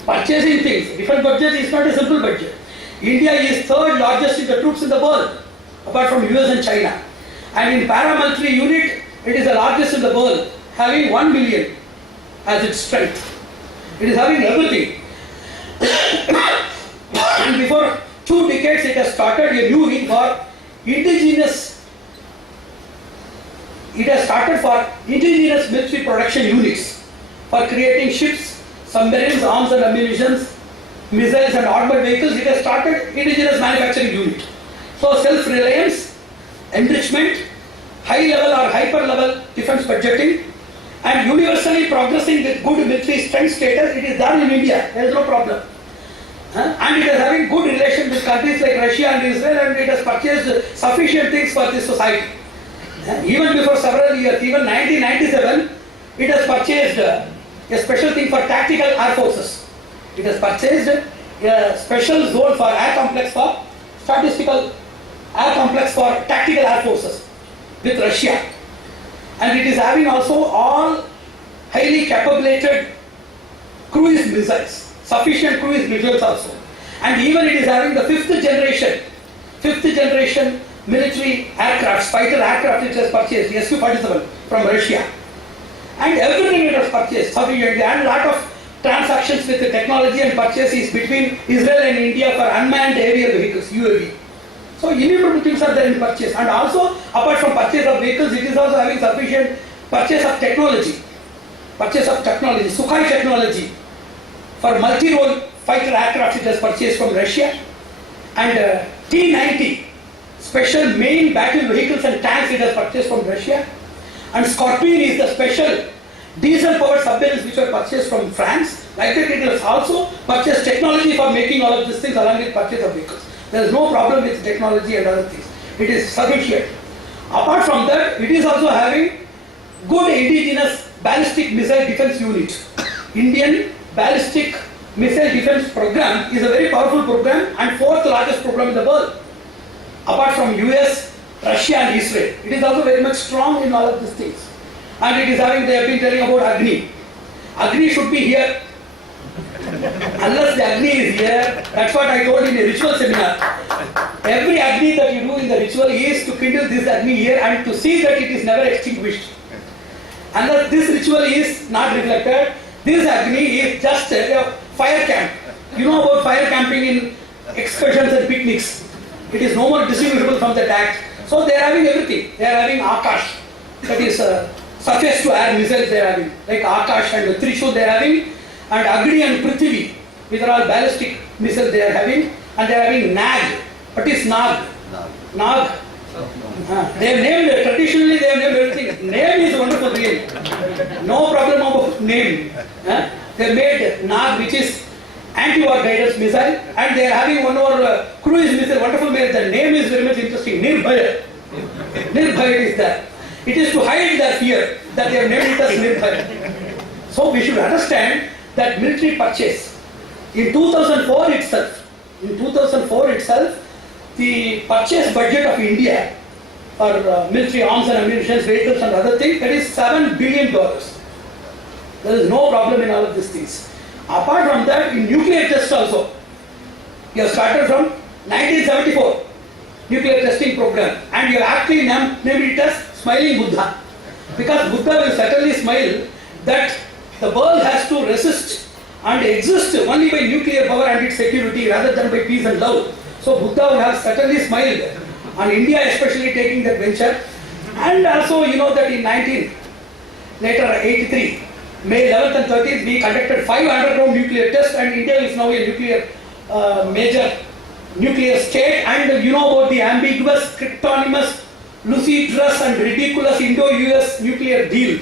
Purchasing things, different budget is not a simple budget. India is third largest in the troops in the world, apart from US and China. And in paramilitary unit, it is the largest in the world, having 1 million as its strength. It is having everything. And before 2 decades, it has started a new wing for indigenous. It has started for indigenous military production units for creating ships, submarines, arms and ammunition, missiles and armored vehicles. It has started indigenous manufacturing unit. So self-reliance, enrichment, high-level or hyper-level defense budgeting, and universally progressing with good military strength status. It is done in India. There is no problem. And it is having good relations with countries like Russia and Israel, and it has purchased sufficient things for this society. Even before several years, even 1997, it has purchased a special thing for tactical air forces. It has purchased a special zone for air complex for statistical air complex for tactical air forces with Russia. And it is having also all highly capablated cruise missiles, sufficient cruise missiles also. And even it is having the fifth generation military aircraft, fighter aircraft it has purchased, Su-47 from Russia. And everything it has purchased sufficiently, and a lot of transactions with the technology and purchases between Israel and India for unmanned aerial vehicles, UAV. So innumerable things are there in purchase. And also, apart from purchase of vehicles, it is also having sufficient purchase of technology. Sukhoi technology for multi-role fighter aircraft it has purchased from Russia. And T-90 special main battle vehicles and tanks it has purchased from Russia. And Scorpion is the special diesel-powered submarines which were purchased from France. Like that, it has also purchased technology for making all of these things along with purchase of vehicles. There is no problem with technology and other things. It is sufficient. Apart from that, it is also having good indigenous ballistic missile defense unit. Indian ballistic missile defense program is a very powerful program and fourth largest program in the world. Apart from US, Russia and Israel. It is also very much strong in all of these things. And it is having, they have been telling about Agni. Agni should be here. Unless the Agni is here, that's what I told in a ritual seminar. Every Agni that you do in the ritual is to kindle this Agni here and to see that it is never extinguished. Unless this ritual is not reflected, this Agni is just a fire camp. You know about fire camping in excursions and picnics. It is no more distinguishable from the act. So they are having everything. They are having Akash, that is surface to air missiles they are having, like Akash and Trishul they are having, and Agni and Prithvi, these are all ballistic missiles they are having, and they are having Nag. What is Nag? Nag. They have named, traditionally they have named everything. Name is wonderful really. No problem about name. They made Nag, which is anti-war guidance missile, and they are having one more cruise missile, wonderful missile. The name is very much interesting. Nirbhaya. Nirbhaya is there. It is to hide their fear that they have named it as Nirbhaya. So we should understand that military purchase. In 2004 itself, the purchase budget of India for military arms and ammunition, vehicles and other things, that is $7 billion. There is no problem in all of these things. Apart from that, in nuclear tests also, you have started from 1974, nuclear testing program, and you have actually named it as Smiling Buddha. Because Buddha will certainly smile that the world has to resist and exist only by nuclear power and its security rather than by peace and love. So Buddha would have certainly smiled on India especially taking that venture. And also you know that in 83, May 11th and 13th, we conducted 5 underground nuclear tests, and India is now a nuclear major nuclear state. And you know about the ambiguous, cryptonymous, lucidrous and ridiculous Indo-US nuclear deal.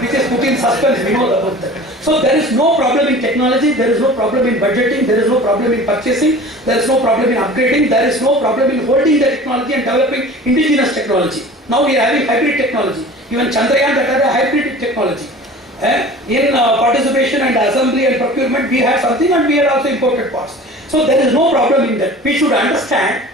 which is put in suspense, we know about that. So there is no problem in technology, there is no problem in budgeting, there is no problem in purchasing, there is no problem in upgrading, there is no problem in holding the technology and developing indigenous technology. Now we are having hybrid technology, even Chandrayaan that are a hybrid technology. In participation and assembly and procurement we have something, and we are also imported parts. So there is no problem in that. We should understand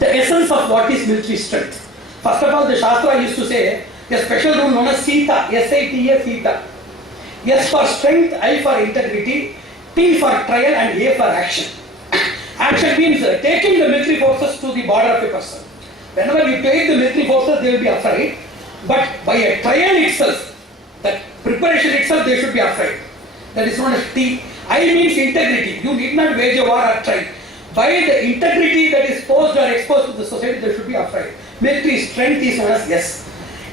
the essence of what is military strength. First of all, the Shastra used to say a special rule known as Sita, S-I-T-A, Sita. S for strength, I for integrity, T for trial, and A for action. Action means taking the military forces to the border of a person. Whenever you take the military forces, they will be afraid. But by a trial itself, that preparation itself, they should be afraid. That is known as T. I means integrity. You need not wage a war or try. By the integrity that is posed or exposed to the society, they should be afraid. Military strength is known as S.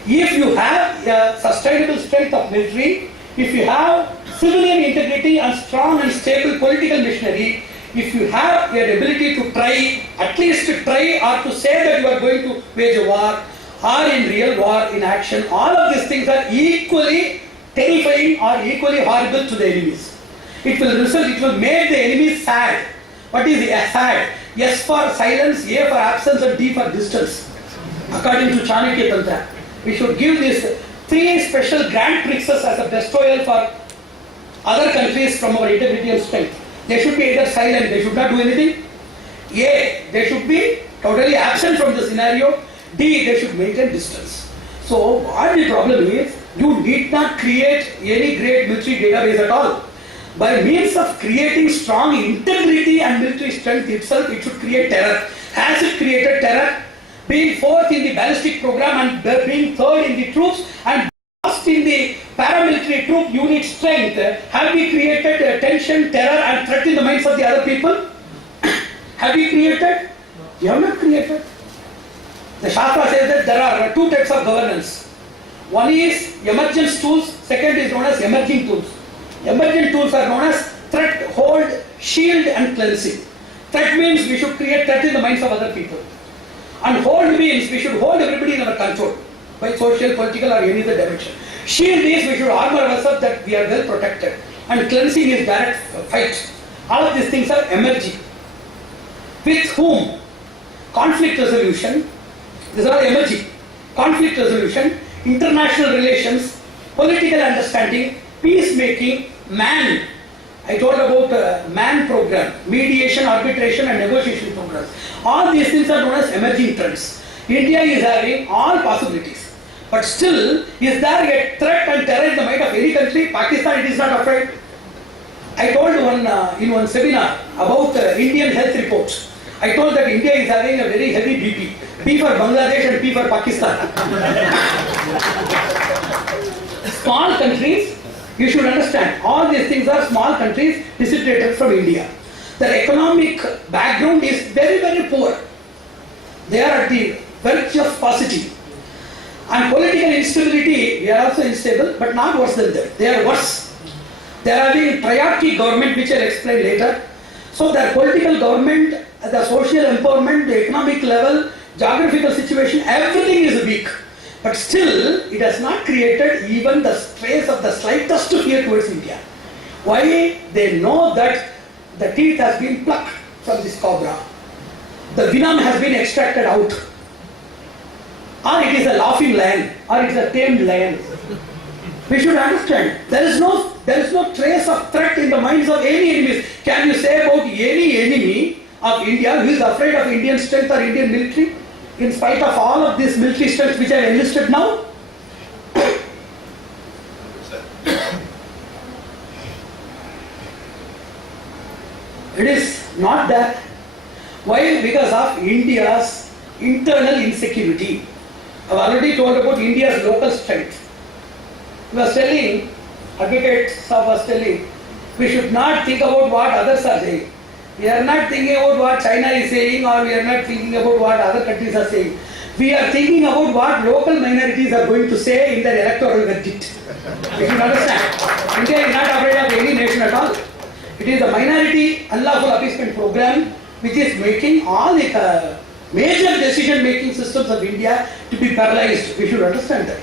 If you have a sustainable strength of military, if you have civilian integrity and strong and stable political machinery, if you have your ability to try, at least to try or to say that you are going to wage a war, or in real war, in action, all of these things are equally terrifying or equally horrible to the enemies. It will result, it will make the enemies sad. What is sad? S for silence, A for absence, and D for distance. According to Chanakya Tantra, we should give these 3 special grand trickses as a bestowal for other countries from our integrity and strength. They should be either silent, they should not do anything. A, they should be totally absent from the scenario. D, they should maintain distance. So what the problem is, you need not create any great military database at all. By means of creating strong integrity and military strength itself, it should create terror. Has it created terror? Being fourth in the ballistic program and being third in the troops and first in the paramilitary troop unit strength, have we created tension, terror and threat in the minds of the other people? Have we created? You have not created. The Shastra says that there are 2 types of governance. One is emergence tools, second is known as emerging tools. Emergent tools are known as threat, hold, shield and cleansing. Threat means we should create threat in the minds of other people. And hold means we should hold everybody in our control by social, political or any other dimension. Shield is we should armor ourselves that we are well protected. And cleansing is direct fight. All of these things are emerging. With whom? Conflict resolution. These are emerging. Conflict resolution, international relations, political understanding, peacemaking, man. I told about man program, mediation, arbitration and negotiation programs. All these things are known as emerging trends. India is having all possibilities. But still, is there a threat and terror in the mind of any country? Pakistan, it is not afraid. I told in one seminar about Indian health reports. I told that India is having a very heavy BP. P for Bangladesh and P for Pakistan. Small countries, you should understand, all these things are small countries disintegrated from India. Their economic background is very, very poor. They are at the verge of paucity. And political instability, we are also unstable, but not worse than that. They are worse. They are having triarchy government, which I will explain later. So their political government, the social empowerment, the economic level, geographical situation, everything is weak. But still, it has not created even the trace of the slightest fear towards India. Why? They know that the teeth has been plucked from this cobra. The venom has been extracted out. Or it is a laughing lion, or it is a tamed lion. We should understand, there is no trace of threat in the minds of any enemies. Can you say about any enemy of India who is afraid of Indian strength or Indian military? In spite of all of this military strength which I have enlisted now? It is not that. Why? Because of India's internal insecurity. I have already told about India's local strength. We was telling, Advocate Sahab was telling, we should not think about what others are saying. We are not thinking about what China is saying, or we are not thinking about what other countries are saying. We are thinking about what local minorities are going to say in their electoral verdict. You should understand. India is not afraid of any nation at all. It is the minority unlawful appeasement program which is making all the major decision-making systems of India to be paralyzed. We should understand that.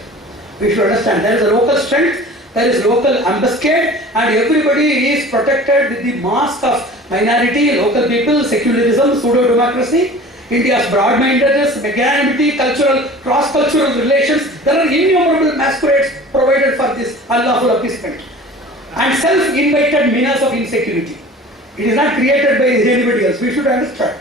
We should understand there is a local strength, there is local ambuscade, and everybody is protected with the mask of minority, local people, secularism, pseudo-democracy, India's broad-mindedness, magnanimity, cultural, cross-cultural relations. There are innumerable masquerades provided for this unlawful appeasement. And self-invited menace of insecurity. It is not created by anybody else. We should understand.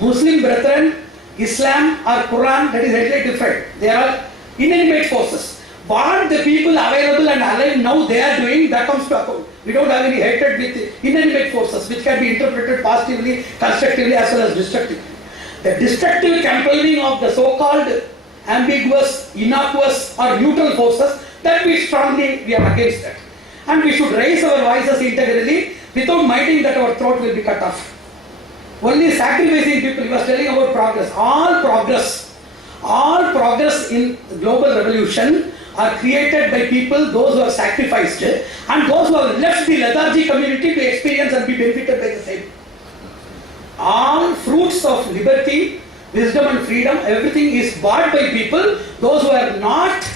Muslim brethren, Islam or Quran, that is entirely different. They are inanimate forces. What the people available and alive now they are doing, that comes to account. We don't have any hatred with inanimate forces which can be interpreted positively, constructively as well as destructively. The destructive campaigning of the so-called ambiguous, innocuous or neutral forces, that we are against that. And we should raise our voices integrally without minding that our throat will be cut off. Only sacrificing people, he was telling about progress. All progress in global revolution are created by people, those who have sacrificed and those who have left the lethargy community to experience and be benefited by the same. All fruits of liberty, wisdom and freedom, everything is bought by people, those who are not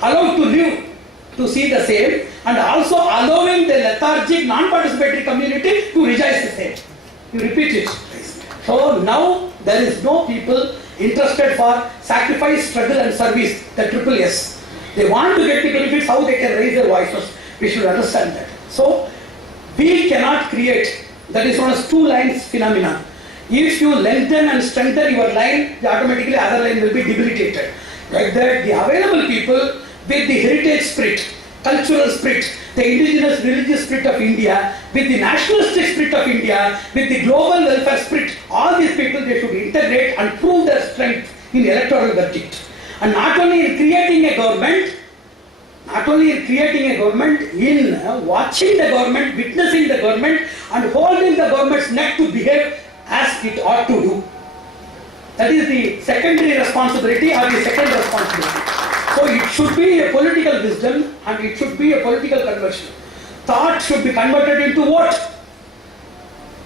allowed to live to see the same, and also allowing the lethargic, non-participatory community to rejoice the same. You repeat it. So now there is no people interested for sacrifice, struggle and service, the triple S. They want to get the benefits, how they can raise their voices. We should understand that. So we cannot create, that is known as two lines phenomena. If you lengthen and strengthen your line, the automatically other line will be debilitated. Like that, the available people with the heritage spirit, cultural spirit, the indigenous religious spirit of India, with the nationalistic spirit of India, with the global welfare spirit, all these people, they should integrate and prove their strength in electoral verdict. And not only in creating a government, in watching the government, witnessing the government and holding the government's neck to behave as it ought to do. That is the secondary responsibility or the second responsibility. So it should be a political wisdom and it should be a political conversion. Thought should be converted into what?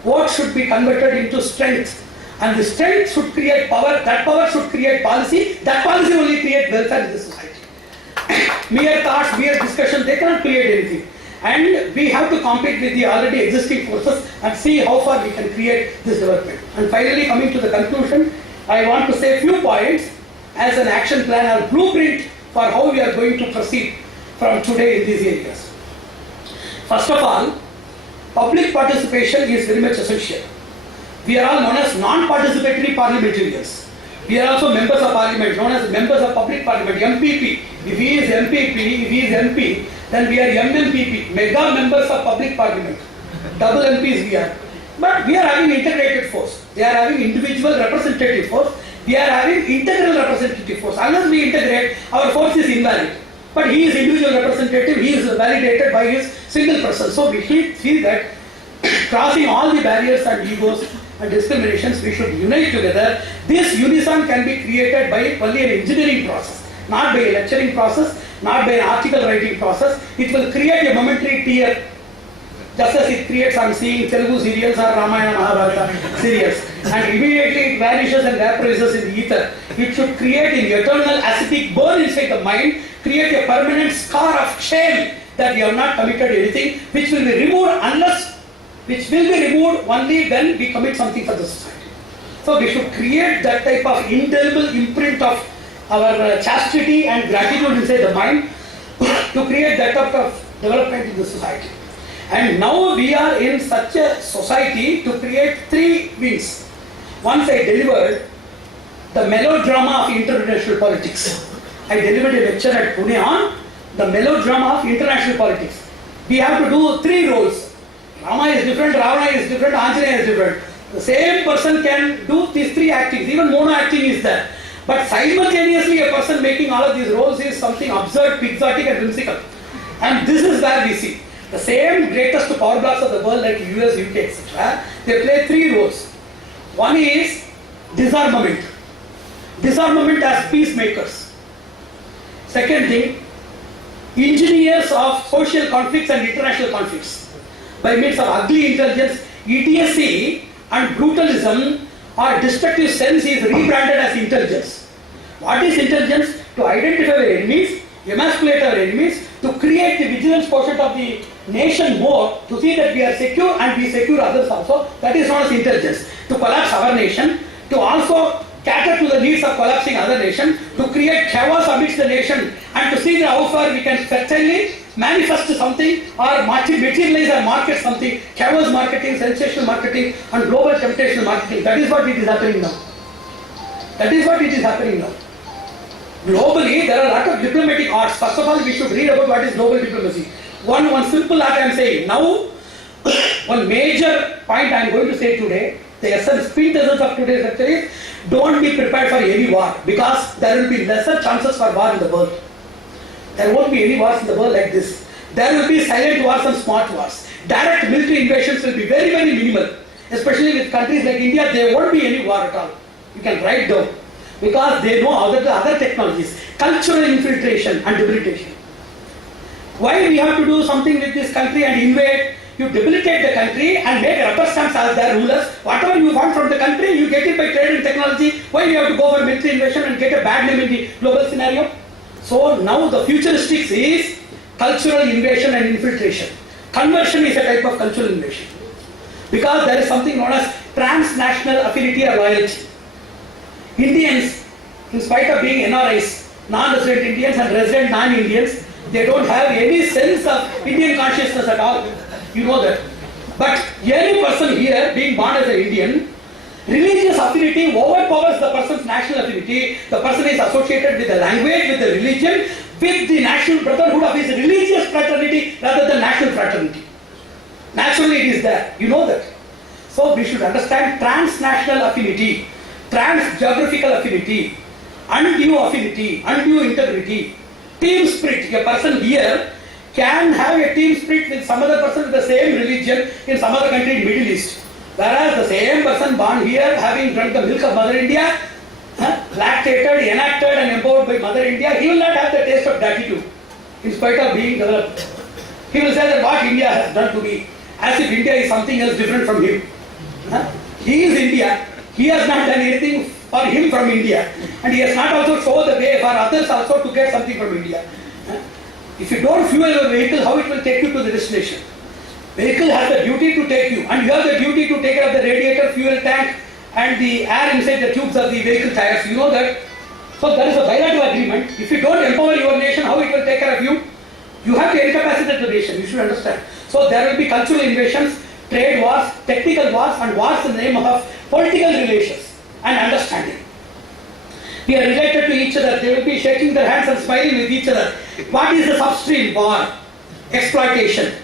What should be converted into strength. And the strength should create power, that power should create policy, that policy only create welfare in the society. Mere thoughts, mere discussion, they cannot create anything. And we have to compete with the already existing forces and see how far we can create this development. And finally, coming to the conclusion, I want to say a few points as an action plan or blueprint for how we are going to proceed from today in these areas. First of all, public participation is very much essential. We are all known as non-participatory parliamentarians. We are also members of parliament, known as members of public parliament, MPP. If he is MPP, if he is MP, then we are MMPP, mega members of public parliament. Double MPs we are. But we are having integrated force. They are having individual representative force. We are having integral representative force. Unless we integrate, our force is invalid. But he is individual representative, he is validated by his single person. So we feel that crossing all the barriers and egos and discriminations, we should unite together. This unison can be created by only an engineering process, not by a lecturing process, not by an article writing process. It will create a momentary tear, just as it creates on seeing Telugu serials or Ramayana Mahabharata serials, and immediately it vanishes and vaporizes in the ether. It should create an eternal ascetic burn inside the mind, create a permanent scar of shame that we have not committed anything, which will be removed only when we commit something for the society. So we should create that type of indelible imprint of our chastity and gratitude inside the mind to create that type of development in the society. And now we are in such a society to create three wings. Once I delivered the melodrama of international politics. I delivered a lecture at Pune on the melodrama of international politics. We have to do three roles. Rama is different, Ravana is different, Anjaneya is different. The same person can do these three actings. Even mono acting is there. But simultaneously a person making all of these roles is something absurd, quixotic and whimsical. And this is where we see the same greatest power blocks of the world like US, UK, etc. They play three roles. One is disarmament. Disarmament as peacemakers. Second thing, engineers of social conflicts and international conflicts. By means of ugly intelligence, idiocy and brutalism or destructive sense is rebranded as intelligence. What is intelligence? To identify our enemies, emasculate our enemies, to create the vigilance quotient of the nation more, to see that we are secure and we secure others also. That is known as intelligence. To collapse our nation, to also cater to the needs of collapsing other nation, to create chaos amidst the nation, and to see how far we can fertilely manifest something or materialize or market something. Chaos marketing, sensational marketing, and global temptational marketing. That is what it is happening now. That is what it is happening now. Globally, there are a lot of diplomatic arts. First of all, we should read about what is global diplomacy. One simple art I am saying. Now, one major point I am going to say today, the essence, quintessence of today's lecture is, don't be prepared for any war, because there will be lesser chances for war in the world. There won't be any wars in the world like this. There will be silent wars and smart wars. Direct military invasions will be very, very minimal. Especially with countries like India, there won't be any war at all. You can write down. Because they know other technologies. Cultural infiltration and debilitation. Why we have to do something with this country and invade? You debilitate the country and make rubber stamps as their rulers. Whatever you want from the country, you get it by trade and technology. Why you have to go for military invasion and get a bad name in the global scenario? So now the futuristic is cultural invasion and infiltration. Conversion is a type of cultural invasion. Because there is something known as transnational affinity or loyalty. Indians, in spite of being NRIs, non-resident Indians and resident non-Indians, they don't have any sense of Indian consciousness at all. You know that. But any person here, being born as an Indian, religious affinity overpowers the person's national affinity. The person is associated with the language, with the religion, with the national brotherhood of his religious fraternity rather than national fraternity. Naturally it is there. You know that. So we should understand transnational affinity, trans-geographical affinity, undue integrity, team spirit. A person here can have a team spirit with some other person with the same religion in some other country in Middle East. Whereas the same person born here, having drunk the milk of Mother India, lactated, enacted and empowered by Mother India, he will not have the taste of gratitude in spite of being developed. He will say that what India has done to me, as if India is something else different from him. He is India. He has not done anything for him from India, and he has not also shown the way for others also to get something from India. If you don't fuel your vehicle, how it will take you to the destination? Vehicle has the duty to take you, and you have the duty to take care of the radiator, fuel tank, and the air inside the tubes of the vehicle tires. You know that. So there is a bilateral agreement. If you don't empower your nation, how it will take care of you? You have to incapacitate the nation. You should understand. So there will be cultural invasions, trade wars, technical wars, and wars in the name of political relations and understanding. We are related to each other. They will be shaking their hands and smiling with each other. What is the substream? War, exploitation,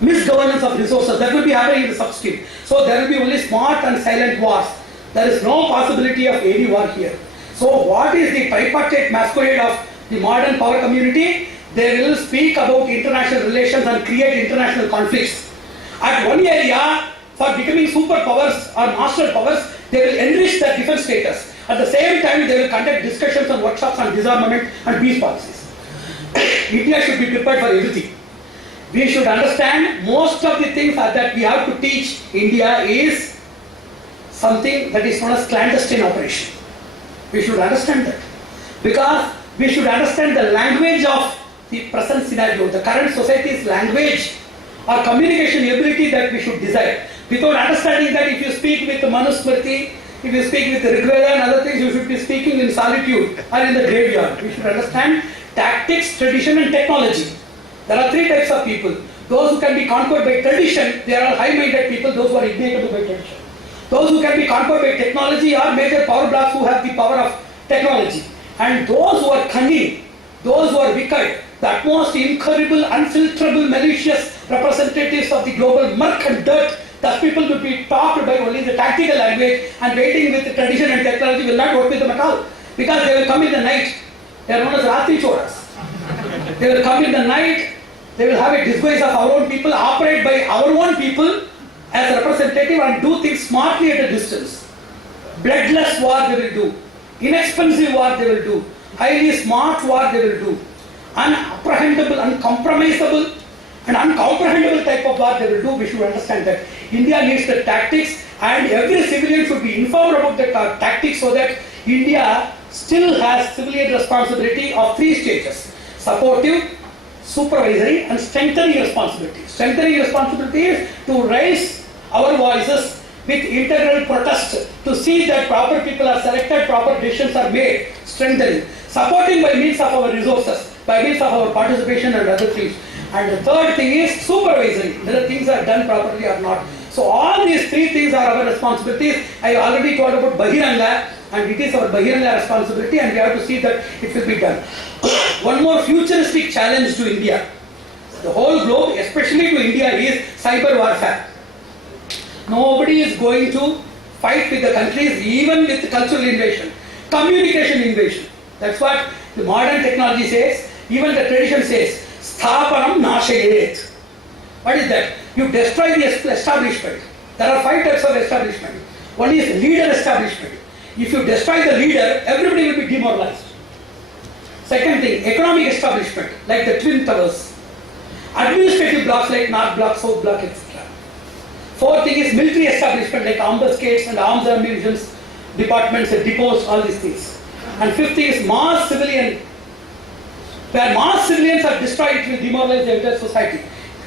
misgovernance of resources. That will be happening in the substream. So there will be only smart and silent wars. There is no possibility of any war here. So what is the tripartite masquerade of the modern power community? They will speak about international relations and create international conflicts. At one area, for becoming superpowers or master powers, they will enrich their defense status. At the same time, they will conduct discussions and workshops on disarmament and peace policies. India should be prepared for everything. We should understand most of the things that we have to teach India is something that is known as clandestine operation. We should understand that. Because we should understand the language of the present scenario, the current society's language or communication ability that we should desire. Without understanding that, if you speak with Manusmriti, if you speak with Rigveda and other things, you should be speaking in solitude or in the graveyard. We should understand tactics, tradition and technology. There are three types of people. Those who can be conquered by tradition, they are high-minded people, those who are ignorant by tradition. Those who can be conquered by technology are major power blocks who have the power of technology. And those who are cunning, those who are wicked, the most incurable, unfilterable, malicious representatives of the global murk and dirt, those people will be talked by only the tactical language, and waiting with the tradition and technology will not work with them at all. Because they will come in the night. They are known as Ratri Choras. They will come in the night, they will have a disguise of our own people, operate by our own people as a representative and do things smartly at a distance. Bloodless war they will do. Inexpensive war they will do. Highly smart war they will do. Unapprehendable, uncompromisable and uncomprehendable type of war they will do. We should understand that. India needs the tactics, and every civilian should be informed about the tactics, so that India still has civilian responsibility of three stages. supportive, supervisory and strengthening responsibility. Strengthening responsibility is to raise our voices with integral protest to see that proper people are selected, proper decisions are made. Strengthening. Supporting by means of our resources, by means of our participation and other things. And the third thing is supervisory, whether things are done properly or not. So all these three things are our responsibilities. I already told about Bahiranga, and it is our Bahiranga responsibility, and we have to see that it will be done. One more futuristic challenge to India, the whole globe, especially to India, is cyber warfare. Nobody is going to fight with the countries, even with cultural invasion, communication invasion. That's what the modern technology says, even the tradition says, Sthapanam Nashayet. What is that? You destroy the establishment. There are 5 types of establishment. One is leader establishment. If you destroy the leader, everybody will be demoralized. Second thing, economic establishment, like the Twin Towers. Administrative blocks like North Block, South Block, etc. Fourth thing is military establishment like ambuscades and arms and munitions departments and depots, all these things. And fifth thing is mass civilian. Where mass civilians are destroyed, it will demoralize the entire society,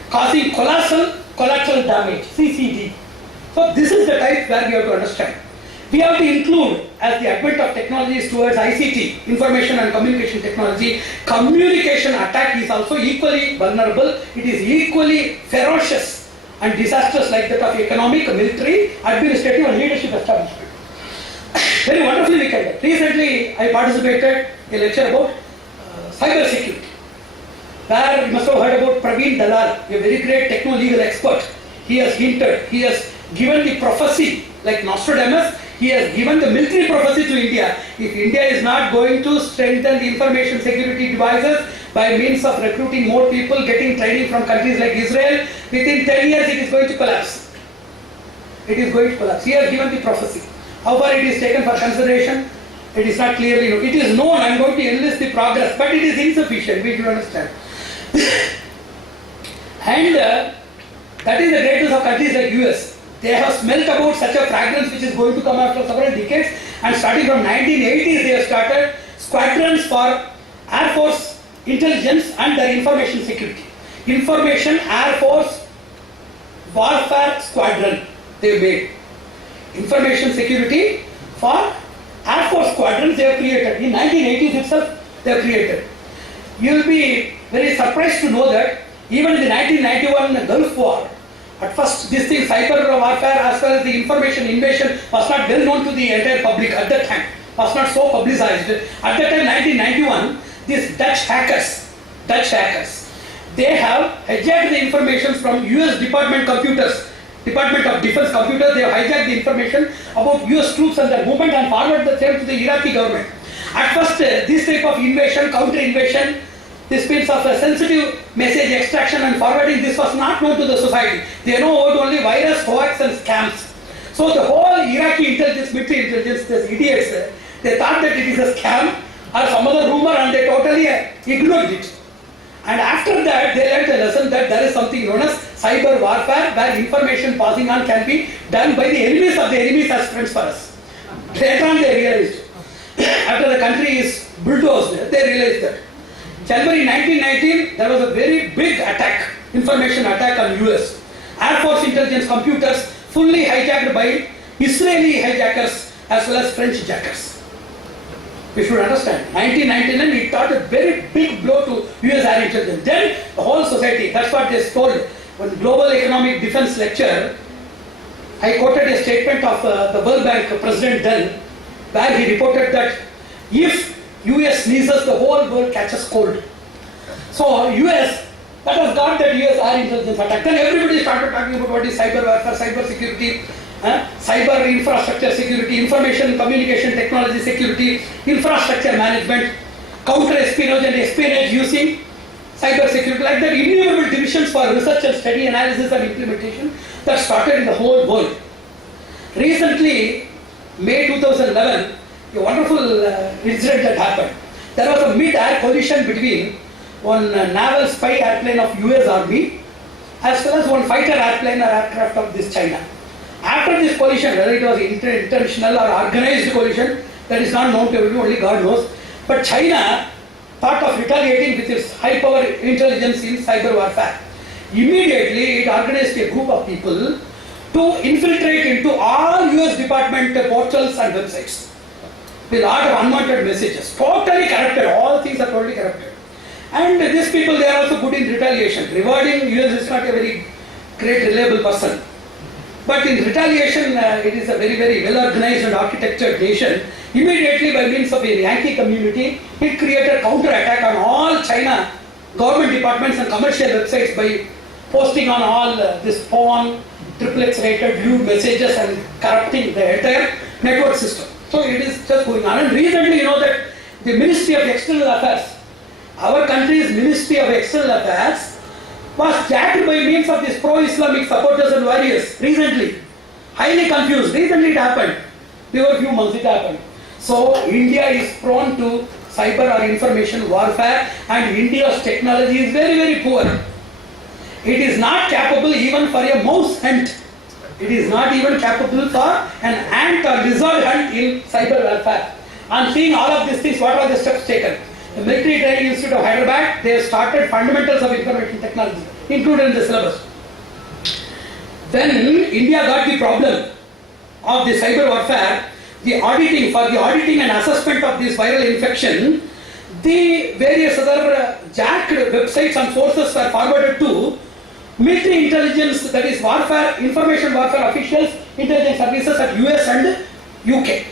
causing collateral damage, CCD. So this is the type where we have to understand. We have to include, as the advent of technologies towards ICT, information and communication technology, communication attack is also equally vulnerable. It is equally ferocious and disastrous like that of economic, military, administrative and leadership establishment. Very wonderfully we can do. Recently I participated in a lecture about cyber security, where you must have heard about Praveen Dalal, a very great techno-legal expert. He has hinted, he has given the prophecy, like Nostradamus, he has given the military prophecy to India. If India is not going to strengthen the information security devices by means of recruiting more people, getting training from countries like Israel, within 10 years it is going to collapse. It is going to collapse. He has given the prophecy. How far it is taken for consideration, it is not clearly known. It is known, I am going to enlist the progress, but it is insufficient, we should understand. And that is the greatness of countries like US. They have smelt about such a fragrance which is going to come after several decades, and starting from 1980s they have started squadrons for Air Force intelligence and their information security. Information Air Force Warfare Squadron they made. Information security for Air Force squadrons they have created. In 1980s itself they have created. You will be very surprised to know that even in the 1991 Gulf War, at first this thing, cyber warfare as well as the information invasion was not well known to the entire public at that time, was not so publicized. At that time, 1991, these Dutch hackers, they have hijacked the information from US Department computers, Department of Defense computers. They have hijacked the information about US troops and their movement and forwarded the same to the Iraqi government. At first, this type of invasion, counter-invasion, this means of a sensitive message extraction and forwarding, this was not known to the society. They know about only virus, hoax and scams. So the whole Iraqi intelligence, military intelligence, these idiots, they thought that it is a scam or some other rumor and they totally ignored it. And after that, they learned a lesson that there is something known as cyber warfare, where information passing on can be done by the enemies of the enemies as friends for us. Later on they realized. After the country is bulldozed, they realized that. January 1919, there was a very big attack, information attack on US. Air Force intelligence computers fully hijacked by Israeli hijackers as well as French jackers. We should understand, 1999 it taught a very big blow to US air intelligence. Then the whole society, that's what they told. When Global Economic Defense lecture, I quoted a statement of the World Bank President then, where he reported that if US sneezes, the whole world catches cold. So US, that has got that US air intelligence attack. Then everybody started talking about what is cyber warfare, cyber security, cyber infrastructure security, information communication technology security, infrastructure management, counter espionage and espionage using cyber security, like that innumerable divisions for research and study, analysis and implementation that started in the whole world. Recently, May 2011, a wonderful incident that happened. There was a mid-air collision between one naval spy airplane of US Army as well as one fighter airplane or aircraft of this China. After this collision, whether it was intentional or organized collision, that is not known to everyone, only God knows. But China thought of retaliating with its high power intelligence in cyber warfare. Immediately it organized a group of people to infiltrate into all US department portals and websites with a lot of unwanted messages, totally corrupted, all things are totally corrupted. And these people, they are also good in retaliation. Rewarding US is not a very great reliable person. But in retaliation, it is a very, very well organized and architectured nation. Immediately by means of a Yankee community, it created counter attack on all China government departments and commercial websites by posting on all this porn, XXX rated lewd messages and corrupting the entire network system. So it is just going on. And recently, you know that the Ministry of External Affairs, our country's Ministry of External Affairs, was jacked by means of these pro-Islamic supporters and warriors recently. Highly confused. Recently it happened. There were a few months it happened. So India is prone to cyber or information warfare, and India's technology is very, very poor. It is not capable even for a mouse hunt. It is not even capable for an ant or lizard hunt in cyber warfare. On seeing all of these things, what are the steps taken? The Military Training Institute of Hyderabad, they have started fundamentals of information technology, included in the syllabus. Then India got the problem of the cyber warfare, the auditing, for the auditing and assessment of this viral infection, the various other jacked websites and sources were forwarded to military intelligence, that is warfare, information warfare officials, intelligence services at US and UK.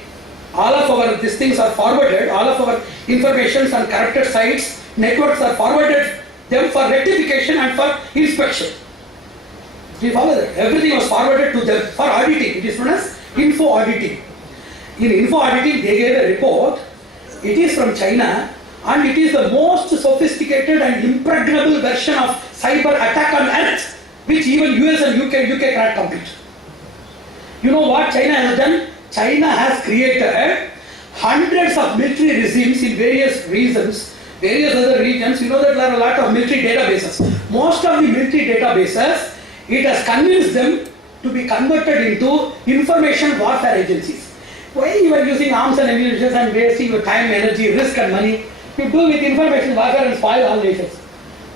All of our these things are forwarded, all of our informations on corrupted sites, networks are forwarded them for rectification and for inspection. We follow that. Everything was forwarded to them for auditing. It is known as info auditing. In info auditing, they gave a report. It is from China, and it is the most sophisticated and impregnable version of cyber attack on earth, which even US and UK cannot compete. You know what China has done? China has created hundreds of military regimes in various regions, various other regions. You know that there are a lot of military databases. Most of the military databases, it has convinced them to be converted into information warfare agencies. Why you are using arms and ammunition and wasting your time, energy, risk and money? You do with information warfare and spoil all nations.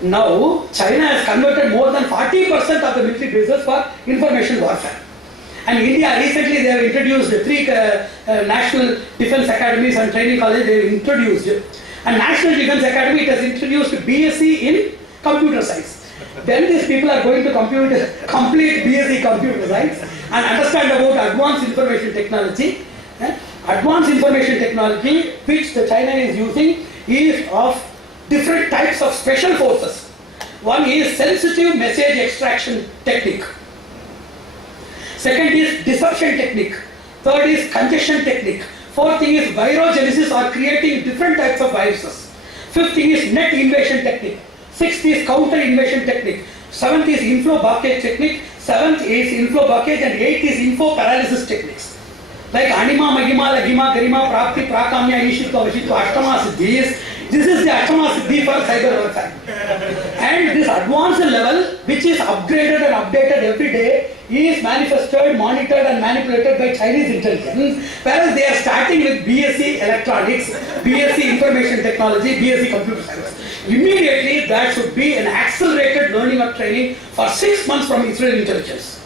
Now, China has converted more than 40% of the military bases for information warfare. And India, recently they have introduced 3 National Defence Academies and Training Colleges, they have introduced. And National Defence Academy, it has introduced BSc in Computer Science. Then these people are going to complete BSc Computer Science and understand about advanced information technology. Advanced information technology which the China is using is of different types of special forces. One is sensitive message extraction technique. Second is deception technique. Third is congestion technique. Fourth thing is virogenesis, or creating different types of viruses. Fifth thing is net invasion technique. Sixth is counter invasion technique. Seventh is inflow blockage technique. Seventh is inflow blockage, and eighth is info paralysis techniques. Like Anima, Magima, Lagima, Garima, Prapti, Prakamya, Ishitva, Vishitva, Ashtama Siddhis. This is the Ashtama Siddhi for cyber warfare. And this advanced level, which is upgraded and updated every day, is manifested, monitored and manipulated by Chinese intelligence, whereas they are starting with BSc Electronics, BSc Information Technology, BSc Computer Science. Immediately, that should be an accelerated learning or training for 6 months from Israeli intelligence.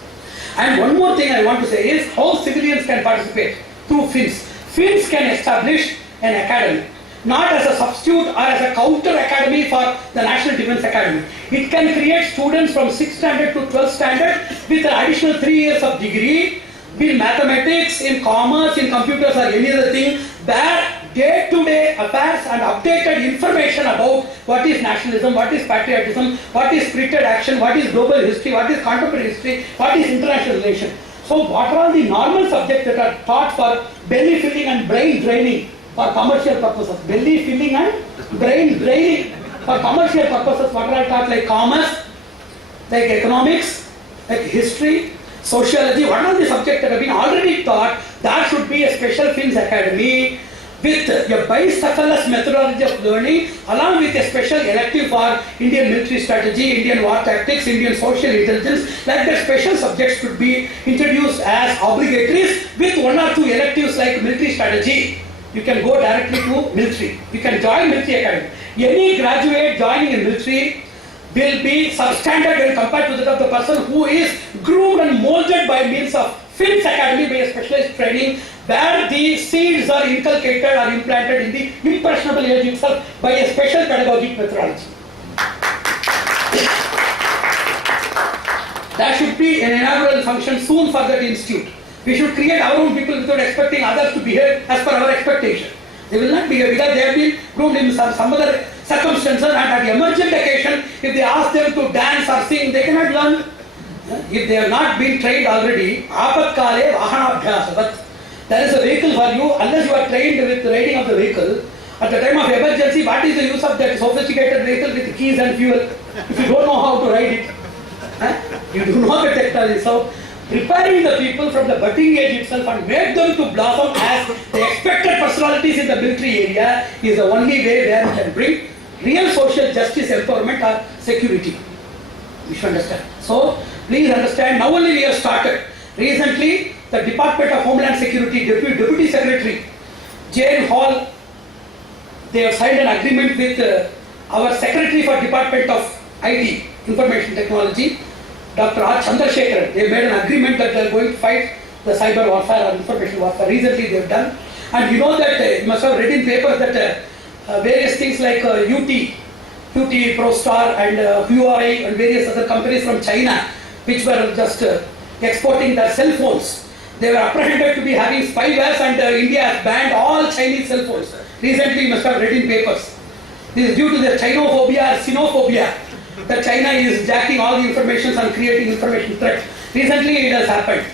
And one more thing I want to say is how civilians can participate through FINS. FINS can establish an academy, not as a substitute or as a counter academy for the National Defence Academy. It can create students from 6th standard to 12th standard with an additional 3 years of degree in mathematics, in commerce, in computers or any other thing, where day-to-day affairs and updated information about what is nationalism, what is patriotism, what is spirited action, what is global history, what is contemporary history, what is international relations. So what are all the normal subjects that are taught for belly filling and brain draining for commercial purposes? Belly filling and brain draining for commercial purposes. What are taught, like commerce, like economics, like history, sociology? What are the subjects that have been already taught? There should be a special FINS academy with a bicephalous methodology of learning, along with a special elective for Indian military strategy, Indian war tactics, Indian social intelligence. Like the special subjects should be introduced as obligatories with 1 or 2 electives like military strategy. You can go directly to military. You can join military academy. Any graduate joining in military will be substandard when compared to that of the person who is groomed and molded by means of Films Academy by a specialized training where the seeds are inculcated or implanted in the impressionable age itself by a special pedagogic methodology. There should be an inaugural function soon for that institute. We should create our own people without expecting others to behave as per our expectation. They will not behave because they have been groomed in some other circumstances, and at emergent occasion, if they ask them to dance or sing, they cannot learn. If they have not been trained already, apatkale vahanabhyasa, but there is a vehicle for you, unless you are trained with the riding of the vehicle. At the time of emergency, what is the use of that sophisticated vehicle with keys and fuel if you don't know how to ride it? You do not have technology. So, preparing the people from the budding age itself and make them to blossom as the expected personalities in the military area is the only way where we can bring real social justice, empowerment or security. You should understand. So, please understand, now only we have started. Recently, the Department of Homeland Security Deputy Secretary, Jane Hall, they have signed an agreement with our Secretary for Department of IT, Information Technology, Dr. R. Chandrasekharan. They made an agreement that they are going to fight the cyber warfare or information warfare. Recently they have done. And you know that, you must have read in papers that various things like UT ProStar and Huawei and various other companies from China, which were just exporting their cell phones. They were apprehended to be having spywares, and India has banned all Chinese cell phones. Recently you must have read in papers. This is due to the Chinophobia or Sinophobia, that China is jacking all the information and creating information threat. Recently it has happened.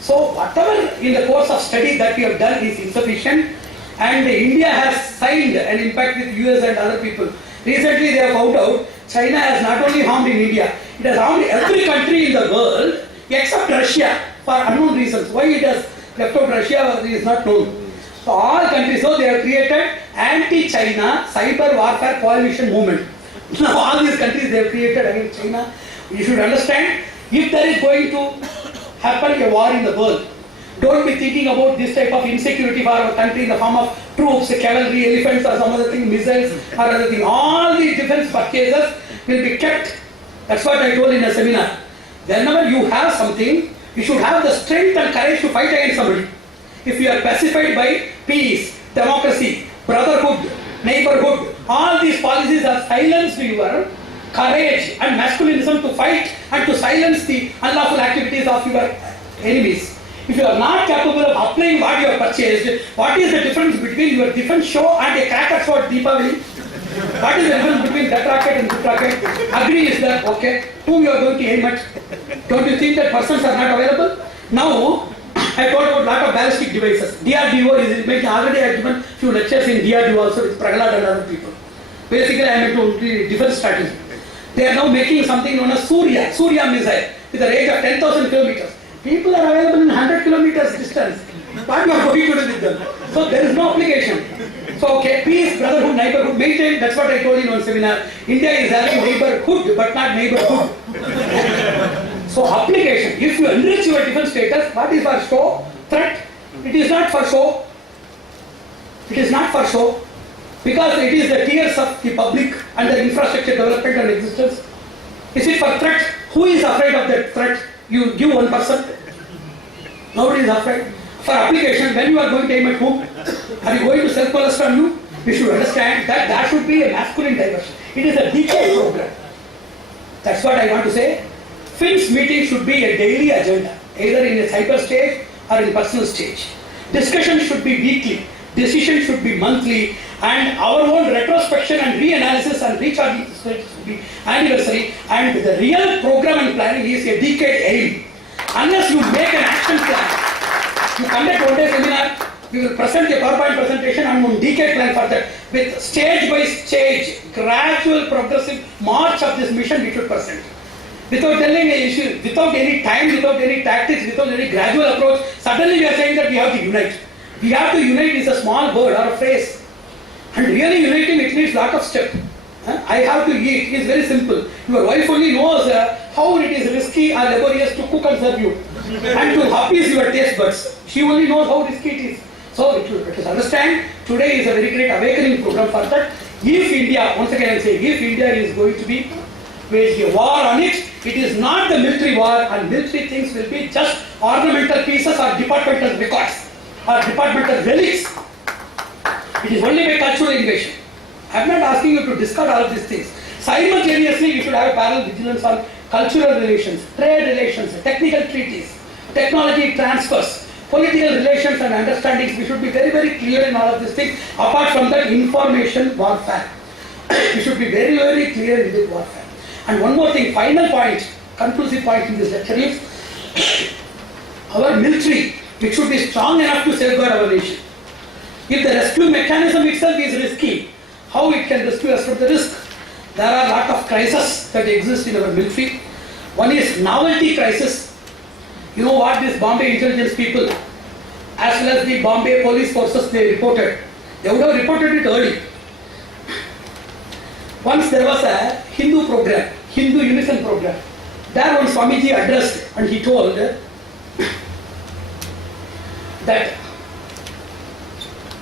So whatever in the course of study that we have done is insufficient, and India has signed an impact with US and other people. Recently they have found out China has not only harmed in India, it has harmed every country in the world except Russia for unknown reasons. Why it has left out Russia is not known. So all countries, so they have created anti-China cyber warfare coalition movement. Now all these countries they have created against China. You should understand, if there is going to happen a war in the world, don't be thinking about this type of insecurity for our country in the form of troops, cavalry, elephants or some other thing, missiles or other thing. All these defense purchases will be kept. That's what I told in a seminar. Whenever you have something, you should have the strength and courage to fight against somebody. If you are pacified by peace, democracy, brotherhood, neighborhood, all these policies are silenced your courage and masculinism to fight and to silence the unlawful activities of your enemies. If you are not capable of applying what you have purchased, what is the difference between your defense show and a cracker show at Deepavali? What is the difference between that rocket and this rocket? Agree is that, okay, whom you are going to aim at? Don't you think that persons are not available? Now, I told about a lot of ballistic devices. DRDO is making, already I have given few lectures in DRDO also with Prahalad and other people. Basically I am into defense strategy. They are now making something known as Surya missile with a range of 10,000 kilometers. People are available in 100 kilometers distance. What you are going to do with them? So there is no application. So okay, peace, brotherhood, neighborhood, maintain. That's what I told in one seminar. India is having neighborhood but not neighborhood. So application. If you enrich your defense status, what is for show? Threat. It is not for show. It is not for show. Because it is the tears of the public and the infrastructure development and existence. Is it for threat? Who is afraid of that threat? You give one person. Nobody is afraid. For application, when you are going to aim at whom? Are you going to self-molest on you? You should understand that there should be a masculine diversion. It is a decade program. That's what I want to say. FINS meeting should be a daily agenda, either in a cyber stage or in personal stage. Discussion should be weekly. Decision should be monthly, and our own retrospection and reanalysis and recharging should be anniversary, and the real program and planning is a decade aim. Unless you make an action plan, you conduct one day seminar, we will present a PowerPoint presentation and one decade plan for that. With stage by stage, gradual progressive march of this mission we should present. Without telling an issue, without any time, without any tactics, without any gradual approach, suddenly we are saying that we have to unite. We have to unite is a small word or a phrase. And really uniting it needs lot of steps. I have to eat. It is very simple. Your wife only knows how it is risky or laborious to cook and serve you. And to appease your taste buds. She only knows how risky it is. So it is understand, today is a very great awakening program for that. If India, once again I am saying, if India is going to be waged a war on it, it is not the military war, and military things will be just ornamental pieces or departmental records or departmental relics. It is only by cultural invasion. I am not asking you to discard all of these things. Simultaneously, we should have parallel vigilance on cultural relations, trade relations, technical treaties, technology transfers, political relations and understandings. We should be very, very clear in all of these things. Apart from that, information warfare. We should be very, very clear in this warfare. And one more thing, final point, conclusive point in this lecture is, our military, it should be strong enough to safeguard our nation. If the rescue mechanism itself is risky, how it can rescue us from the risk? There are a lot of crises that exist in our military. One is novelty crisis. You know what these Bombay intelligence people, as well as the Bombay police forces, they reported. They would have reported it early. Once there was a Hindu program, Hindu unison program. There one Swamiji addressed and he told that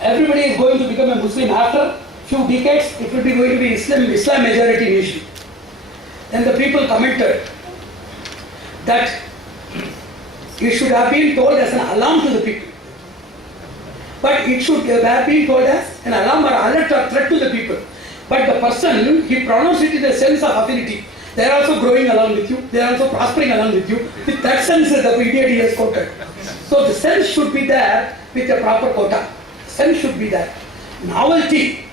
everybody is going to become a Muslim after few decades. It will be going to be Islam majority nation. Then the people commented that it should have been told as an alarm to the people. But it should have been told as an alarm or alert or threat to the people. But the person, he pronounced it in a sense of affinity. They are also growing along with you. They are also prospering along with you. With that sense, the idiot he has quoted. So the sense should be there with a proper quota. Sense should be there. Novelty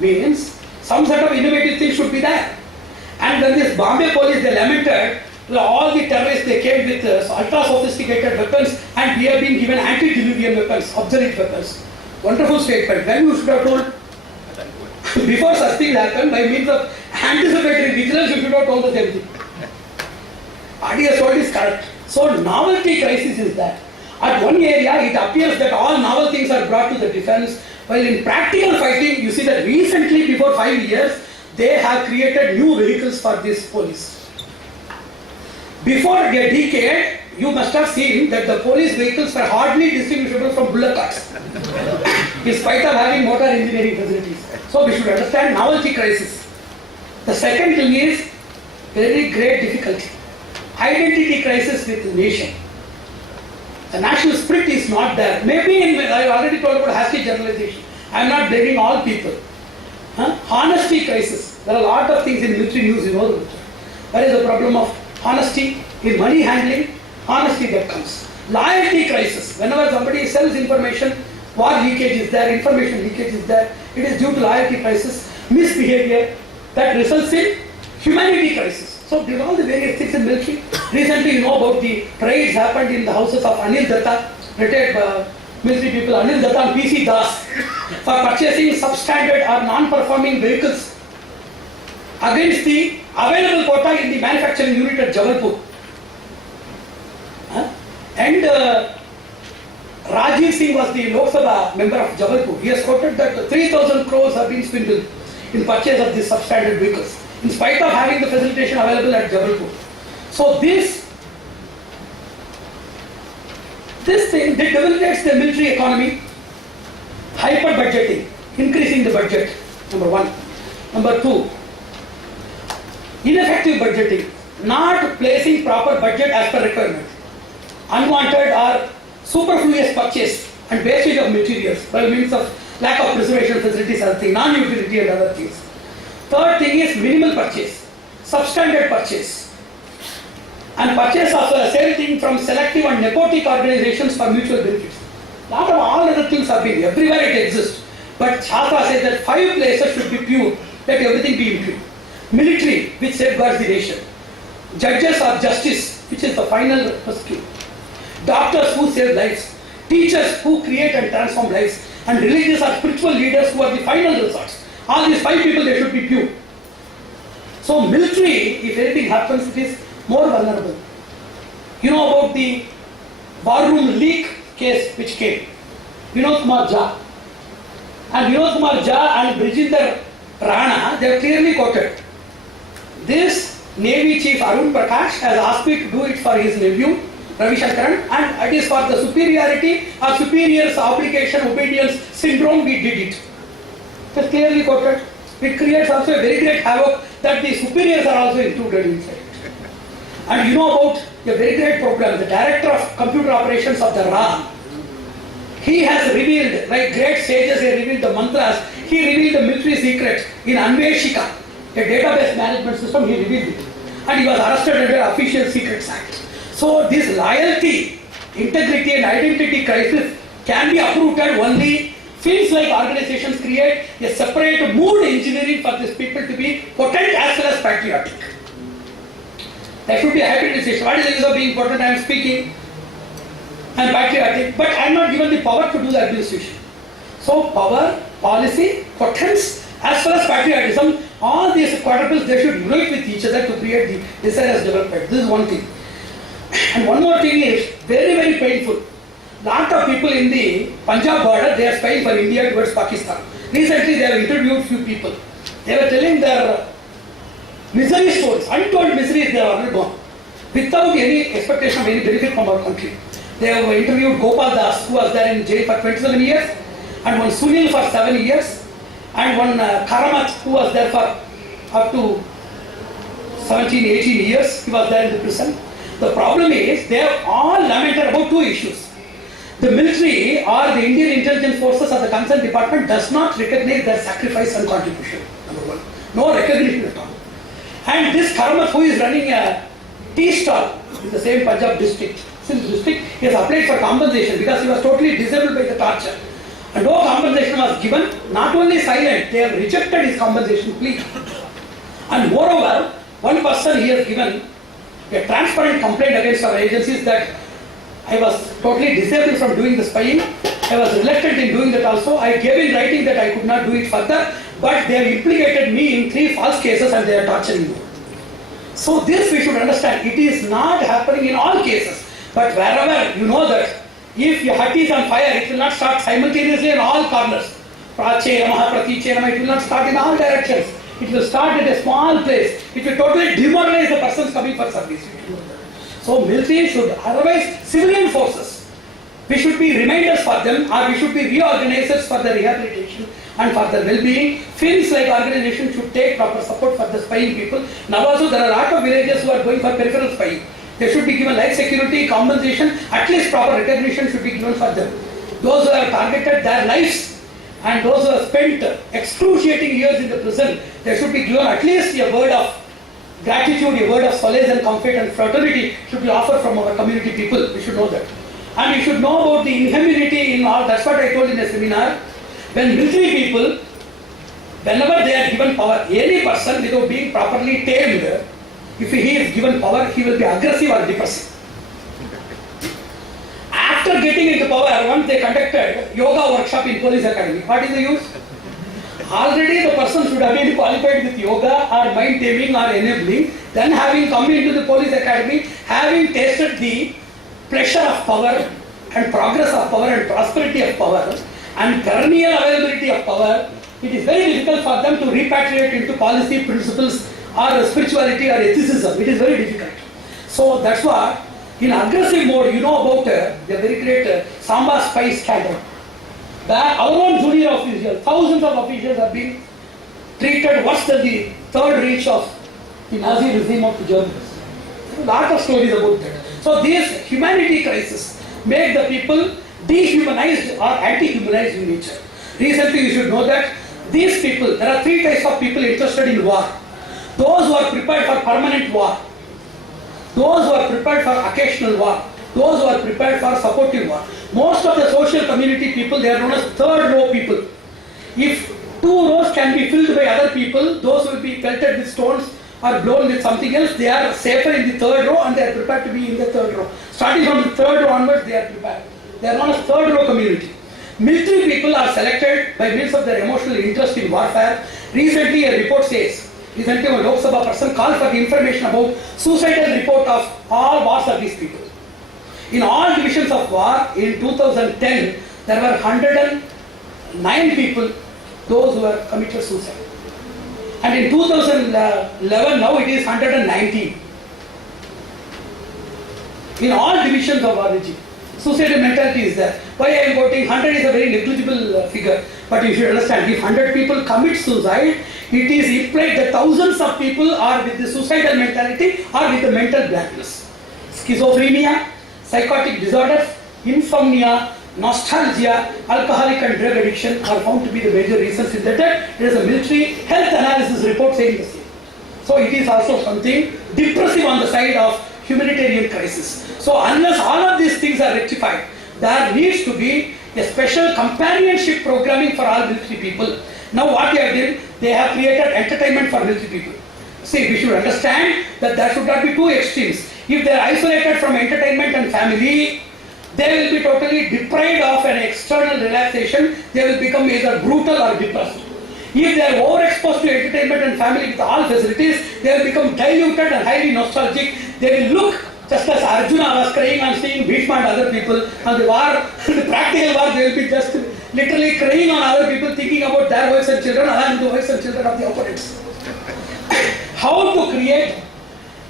means some sort of innovative thing should be there. And when this Bombay police, they lamented, all the terrorists, they came with ultra sophisticated weapons and we have been given anti-diluvian weapons, obsolete weapons. Wonderful statement. When you should have told, before such things happen, by means of anticipatory vigilance, you should have told the same thing. RDS what is correct. So novelty crisis is that. At one area, it appears that all novel things are brought to the defense, while in practical fighting, you see that recently, before 5 years, they have created new vehicles for this police. Before a decade, you must have seen that the police vehicles were hardly distinguishable from bullock carts, in spite of having motor engineering facilities. So we should understand novelty crisis. The second thing is very great difficulty. Identity crisis with the nation. The national spirit is not there. Maybe I already told about hasty generalization. I am not blaming all people. Honesty crisis. There are a lot of things in military news, you know. There is a problem of honesty in money handling, honesty that comes. Loyalty crisis. Whenever somebody sells information, war leakage is there, information leakage is there. It is due to loyalty crisis, misbehavior that results in humanity crisis. So these are all the various things in military. Recently, you know about the raids happened in the houses of Anil Datta, retired military people, Anil Datta and PC Das, for purchasing substandard or non-performing vehicles against the available quota in the manufacturing unit at Jabalpur. And Rajiv Singh was the Lok Sabha member of Jabalpur. He has quoted that 3,000 crores have been swindled in purchase of these substandard vehicles, in spite of having the facilitation available at Jabalpur. So this thing debilitates the military economy. Hyper budgeting, increasing the budget, number one. Number two, ineffective budgeting, not placing proper budget as per requirement. Unwanted or superfluous purchase and wastage of materials by means of lack of preservation facilities and things, non-utility and other things. Third thing is minimal purchase, substandard purchase, and purchase of the same thing from selective and nepotic organizations for mutual benefits. Lot of all other things have been, everywhere it exists. But Shastra says that 5 places should be pure, let everything be impure. Military, which safeguards the nation. Judges or justice, which is the final rescue. Doctors who save lives. Teachers who create and transform lives. And religious or spiritual leaders who are the final resorts. All these 5 people, they should be pure. So military, if anything happens, it is more vulnerable. You know about the war room leak case which came. Vinod Kumar Jha. And Vinod Kumar Jha and Brijinder Rana, they have clearly quoted. This Navy Chief Arun Prakash has asked me to do it for his nephew, Ravi Shankaran, and it is for the superiority or superior's obligation obedience syndrome we did it. It is clearly quoted. it creates also a very great havoc that the superiors are also included inside. And you know about a very great program, the director of computer operations of the Ra. He has revealed, like great sages, he revealed the mantras, he revealed the military secrets in Anveshika, a database management system, he revealed it. And he was arrested under Official Secrets Act. So this loyalty, integrity and identity crisis can be uprooted only feels like organizations create a separate mood engineering for these people to be potent as well as patriotic. There should be a hybridization. What is the use of being potent? I am speaking. I am patriotic, but I am not given the power to do the administration. So power, policy, potence, as well as patriotism, all these quadruples, they should unite with each other to create the desirous development. This is one thing. And one more thing is very, very painful. Lot of people in the Punjab border, they are spying for India towards Pakistan. Recently, they have interviewed few people. They were telling their misery stories, untold miseries they have already gone, without any expectation of any benefit from our country. They have interviewed Gopal Das, who was there in jail for 27 years, and one Sunil for 7 years, and one Karamat, who was there for up to 17, 18 years. He was there in the prison. The problem is, they have all lamented about two issues. The military or the Indian intelligence forces or the concerned department does not recognize their sacrifice and contribution, number one. No recognition at all. And this Karamat, who is running a tea stall in the same Punjab district, he has applied for compensation because he was totally disabled by the torture. And no compensation was given, not only silent, they have rejected his compensation plea. And moreover, one person he has given a transparent complaint against our agencies that I was totally disabled from doing the spying. I was reluctant in doing that also. I gave in writing that I could not do it further, but they have implicated me in 3 false cases and they are torturing me. So this we should understand. It is not happening in all cases, but wherever you know that if your hut is on fire, it will not start simultaneously in all corners. Prache Namaha, Pratiche Namaha, it will not start in all directions. It will start at a small place. It will totally demoralize the persons coming for service. So military should, otherwise civilian forces, we should be reminders for them, or we should be reorganizers for the rehabilitation and for their well-being. Fields like organization should take proper support for the spying people. Now also there are a lot of villages who are going for peripheral spying. They should be given life security, compensation, at least proper recognition should be given for them. Those who have targeted their lives and those who have spent excruciating years in the prison, they should be given at least a word of gratitude, a word of solace and comfort and fraternity should be offered from our community people. We should know that. And we should know about the inhumanity in all. That's what I told in a seminar. When military people, whenever they are given power, any person without being properly tamed, if he is given power, he will be aggressive or depressive. After getting into power, once they conducted yoga workshop in police academy. What is the use? Already the person should have been qualified with yoga or mind taming or enabling. Then having come into the police academy, having tasted the pleasure of power and progress of power and prosperity of power and perennial availability of power, it is very difficult for them to repatriate into policy principles or spirituality or ethicism. It is very difficult. So that's why in aggressive mode, you know about the very great Samba spy scandal. That our own junior officials, thousands of officials have been treated worse than the third reach of the Nazi regime of the Germans. A lot of stories about that. So this humanity crisis make the people dehumanized or anti-humanized in nature. Recently you should know that these people, there are 3 types of people interested in war. Those who are prepared for permanent war, those who are prepared for occasional war, those who are prepared for supportive war. Most of the social community people, they are known as third row people. If 2 rows can be filled by other people, those will be pelted with stones or blown with something else, they are safer in the third row and they are prepared to be in the third row. Starting from the third row onwards, they are prepared. They are known as third row community. Military people are selected by means of their emotional interest in warfare. Recently a report says, recently a Lok Sabha person called for the information about suicidal report of all war service people. In all divisions of war, in 2010, there were 109 people, those who have committed suicide. And in 2011, now it is 119. In all divisions of our regime, suicidal mentality is there. Why I am quoting 100 is a very negligible figure. But you should understand, if 100 people commit suicide, it is implied that thousands of people are with the suicidal mentality or with the mental blankness. Schizophrenia, psychotic disorders, insomnia, nostalgia, alcoholic and drug addiction are found to be the major reasons in that. There is a military health analysis report saying the same. So it is also something depressive on the side of humanitarian crisis. So unless all of these things are rectified, there needs to be a special companionship programming for all military people. Now what they have done, they have created entertainment for military people. See, we should understand that there should not be two extremes. If they are isolated from entertainment and family, they will be totally deprived of an external relaxation. They will become either brutal or depressed. If they are overexposed to entertainment and family with all facilities, they will become diluted and highly nostalgic. They will look just as Arjuna was crying and seeing Bhishma and other people on the war, the practical war, they will be just literally crying on other people, thinking about their wives and children and the wives and children of the opponents. How to create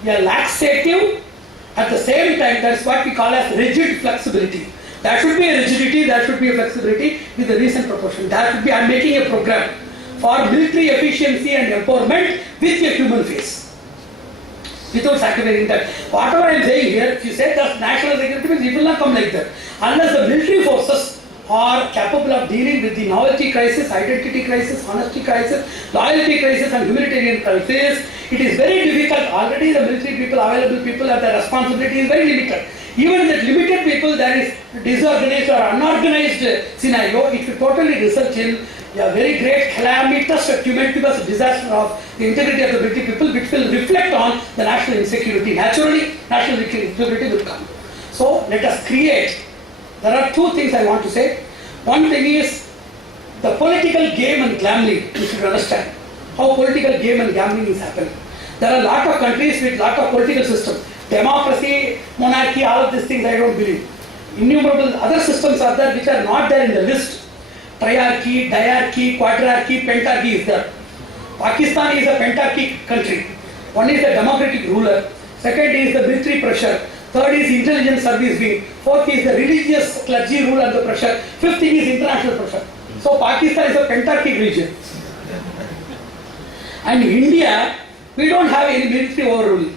a laxative at the same time, that's what we call as rigid flexibility. There should be a rigidity, there should be a flexibility with a recent proportion. There should be, I'm making a program for military efficiency and empowerment with a human face. Without sacrificing that. Whatever I am saying here, if you say that national security means it will not come like that. Unless the military forces are capable of dealing with the novelty crisis, identity crisis, honesty crisis, loyalty crisis and humanitarian crisis, it is very difficult. Already the military people, available people, have their responsibility is very limited. Even the limited people, there is disorganized or unorganized scenario, it will totally result in a very great calamitous tumultuous disaster of the integrity of the military people, which will reflect on the national insecurity. Naturally, national insecurity will come. So let us create. There are two things I want to say. One thing is the political game and gambling. You should understand how political game and gambling is happening. There are a lot of countries with lot of political system. Democracy, monarchy, all of these things I don't believe. Innumerable other systems are there which are not there in the list. Triarchy, diarchy, quadrarchy, pentarchy is there. Pakistan is a pentarchy country. One is the democratic ruler. Second is the military pressure. Third is intelligence service wing. Fourth is the religious clergy rule under pressure. Fifth thing is international pressure. So Pakistan is a pentarchic region. And India, we don't have any military overruling.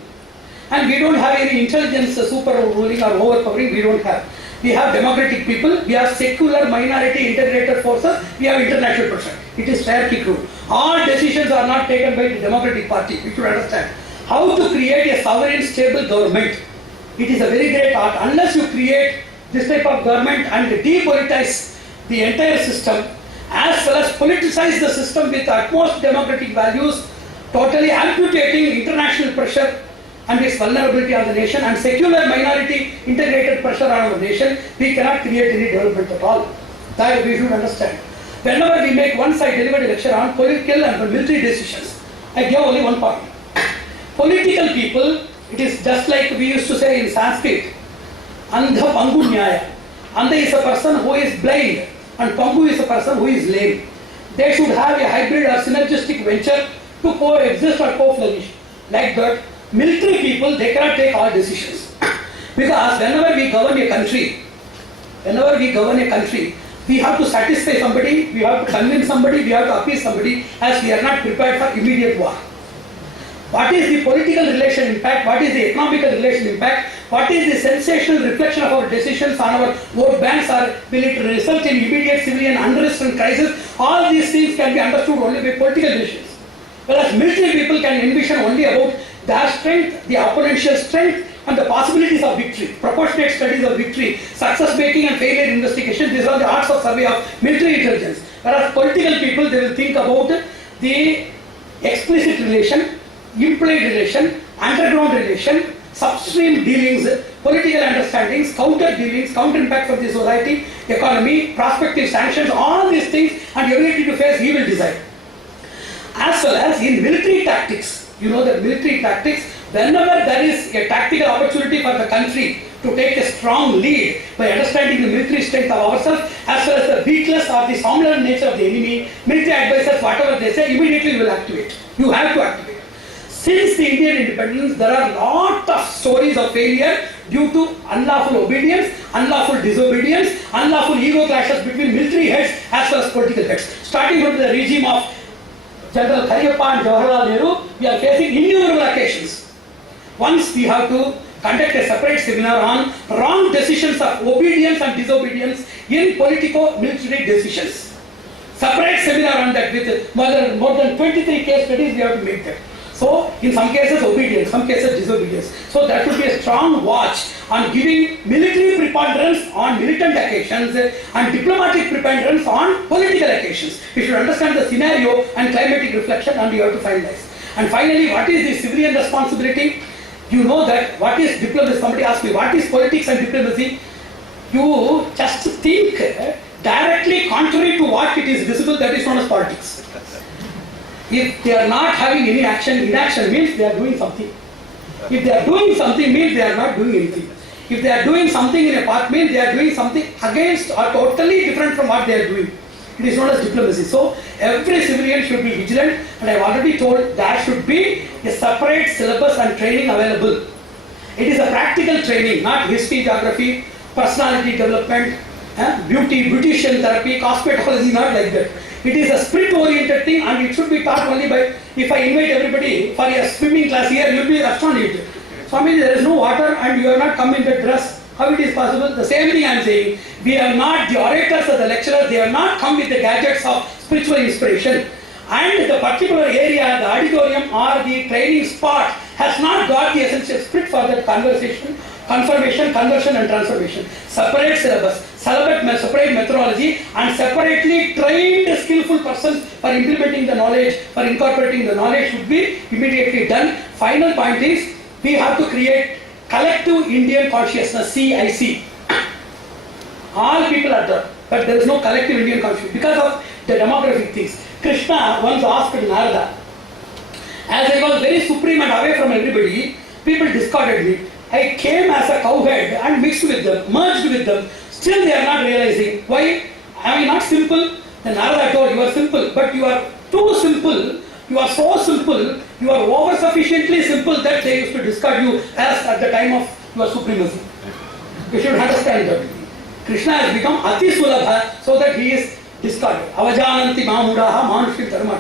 And we don't have any intelligence super overruling or overpowering, we don't have. We have democratic people, we have secular minority integrated forces, we have international pressure. It is hierarchic rule. All decisions are not taken by the Democratic Party, we should understand. How to create a sovereign stable government? It is a very great art. Unless you create this type of government and depolitize the entire system, as well as politicize the system with utmost democratic values, totally amputating international pressure and its vulnerability on the nation and secular minority integrated pressure on our nation, we cannot create any development at all. That we should understand. Whenever we make, once I delivered a lecture on political and military decisions, I gave only one point. Political people, it is just like we used to say in Sanskrit, Andha Pangu Nyaya. Andha is a person who is blind and Pangu is a person who is lame. They should have a hybrid or synergistic venture to coexist or co-flourish. Like that, military people, they cannot take all decisions. Because whenever we govern a country, we have to satisfy somebody, we have to convince somebody, we have to appease somebody, as we are not prepared for immediate war. What is the political relation impact? What is the economical relation impact? What is the sensational reflection of our decisions on our vote banks, or will it result in immediate civilian unrest and crisis? All these things can be understood only by political decisions. Whereas military people can envision only about their strength, the opponential strength, and the possibilities of victory, proportionate studies of victory, success making and failure investigation. These are the arts of survey of military intelligence. Whereas political people, they will think about the explicit relation, implied relation, underground relation, substream dealings, political understandings, counter dealings, counter impact of the society, economy, prospective sanctions, all these things, and ability to face evil design. As well as in military tactics, you know that military tactics, whenever there is a tactical opportunity for the country to take a strong lead by understanding the military strength of ourselves, as well as the weakness or the somnolent nature of the enemy, military advisors, whatever they say, immediately you will activate. You have to activate. Since the Indian independence, there are a lot of stories of failure due to unlawful obedience, unlawful disobedience, unlawful ego clashes between military heads as well as political heads. Starting from the regime of General Kariyappa and Jawaharlal Nehru, we are facing innumerable occasions. Once we have to conduct a separate seminar on wrong decisions of obedience and disobedience in politico-military decisions. Separate seminar on that with more than 23 case studies we have to make that. So, in some cases obedience, some cases disobedience. So, that would be a strong watch on giving military preponderance on militant occasions and diplomatic preponderance on political occasions. We should understand the scenario and climatic reflection, and we have to finalize. And finally, what is the civilian responsibility? You know that what is diplomacy? Somebody asked me, what is politics and diplomacy? You just think directly contrary to what it is visible, that is known as politics. If they are not having any action, inaction means they are doing something. If they are doing something, means they are not doing anything. If they are doing something in a part, means they are doing something against or totally different from what they are doing. It is known as diplomacy. So, every civilian should be vigilant, and I have already told there should be a separate syllabus and training available. It is a practical training, not history, geography, personality development, beautician therapy, cosmetology, not like that. It is a spirit-oriented thing, and it should be taught only by, if I invite everybody for a swimming class here, you will be astonished. Swami, there is no water and you have not come in that dress. How it is possible? The same thing I am saying. We have not, the orators or the lecturers, they have not come with the gadgets of spiritual inspiration. And the particular area, the auditorium or the training spot has not got the essential spirit for that conversation, confirmation, conversion and transformation. Separate syllabus, separate methodology, and separately trained skillful persons for implementing the knowledge, for incorporating the knowledge should be immediately done. Final point is, we have to create collective Indian consciousness, CIC. All people are there, but there is no collective Indian consciousness because of the demographic things. Krishna once asked Narada, as I was very supreme and away from everybody, people discarded me. I came as a cowhead and mixed with them, merged with them. Still they are not realizing. Why? Am I not simple? Then Narada told, you are simple, but you are too simple. You are so simple, you are over-sufficiently simple that they used to discard you as at the time of your supremacy. You should understand that. Krishna has become Ati Sulabha so that he is discarded. Avajananti Mamudaha Manushim Dharma.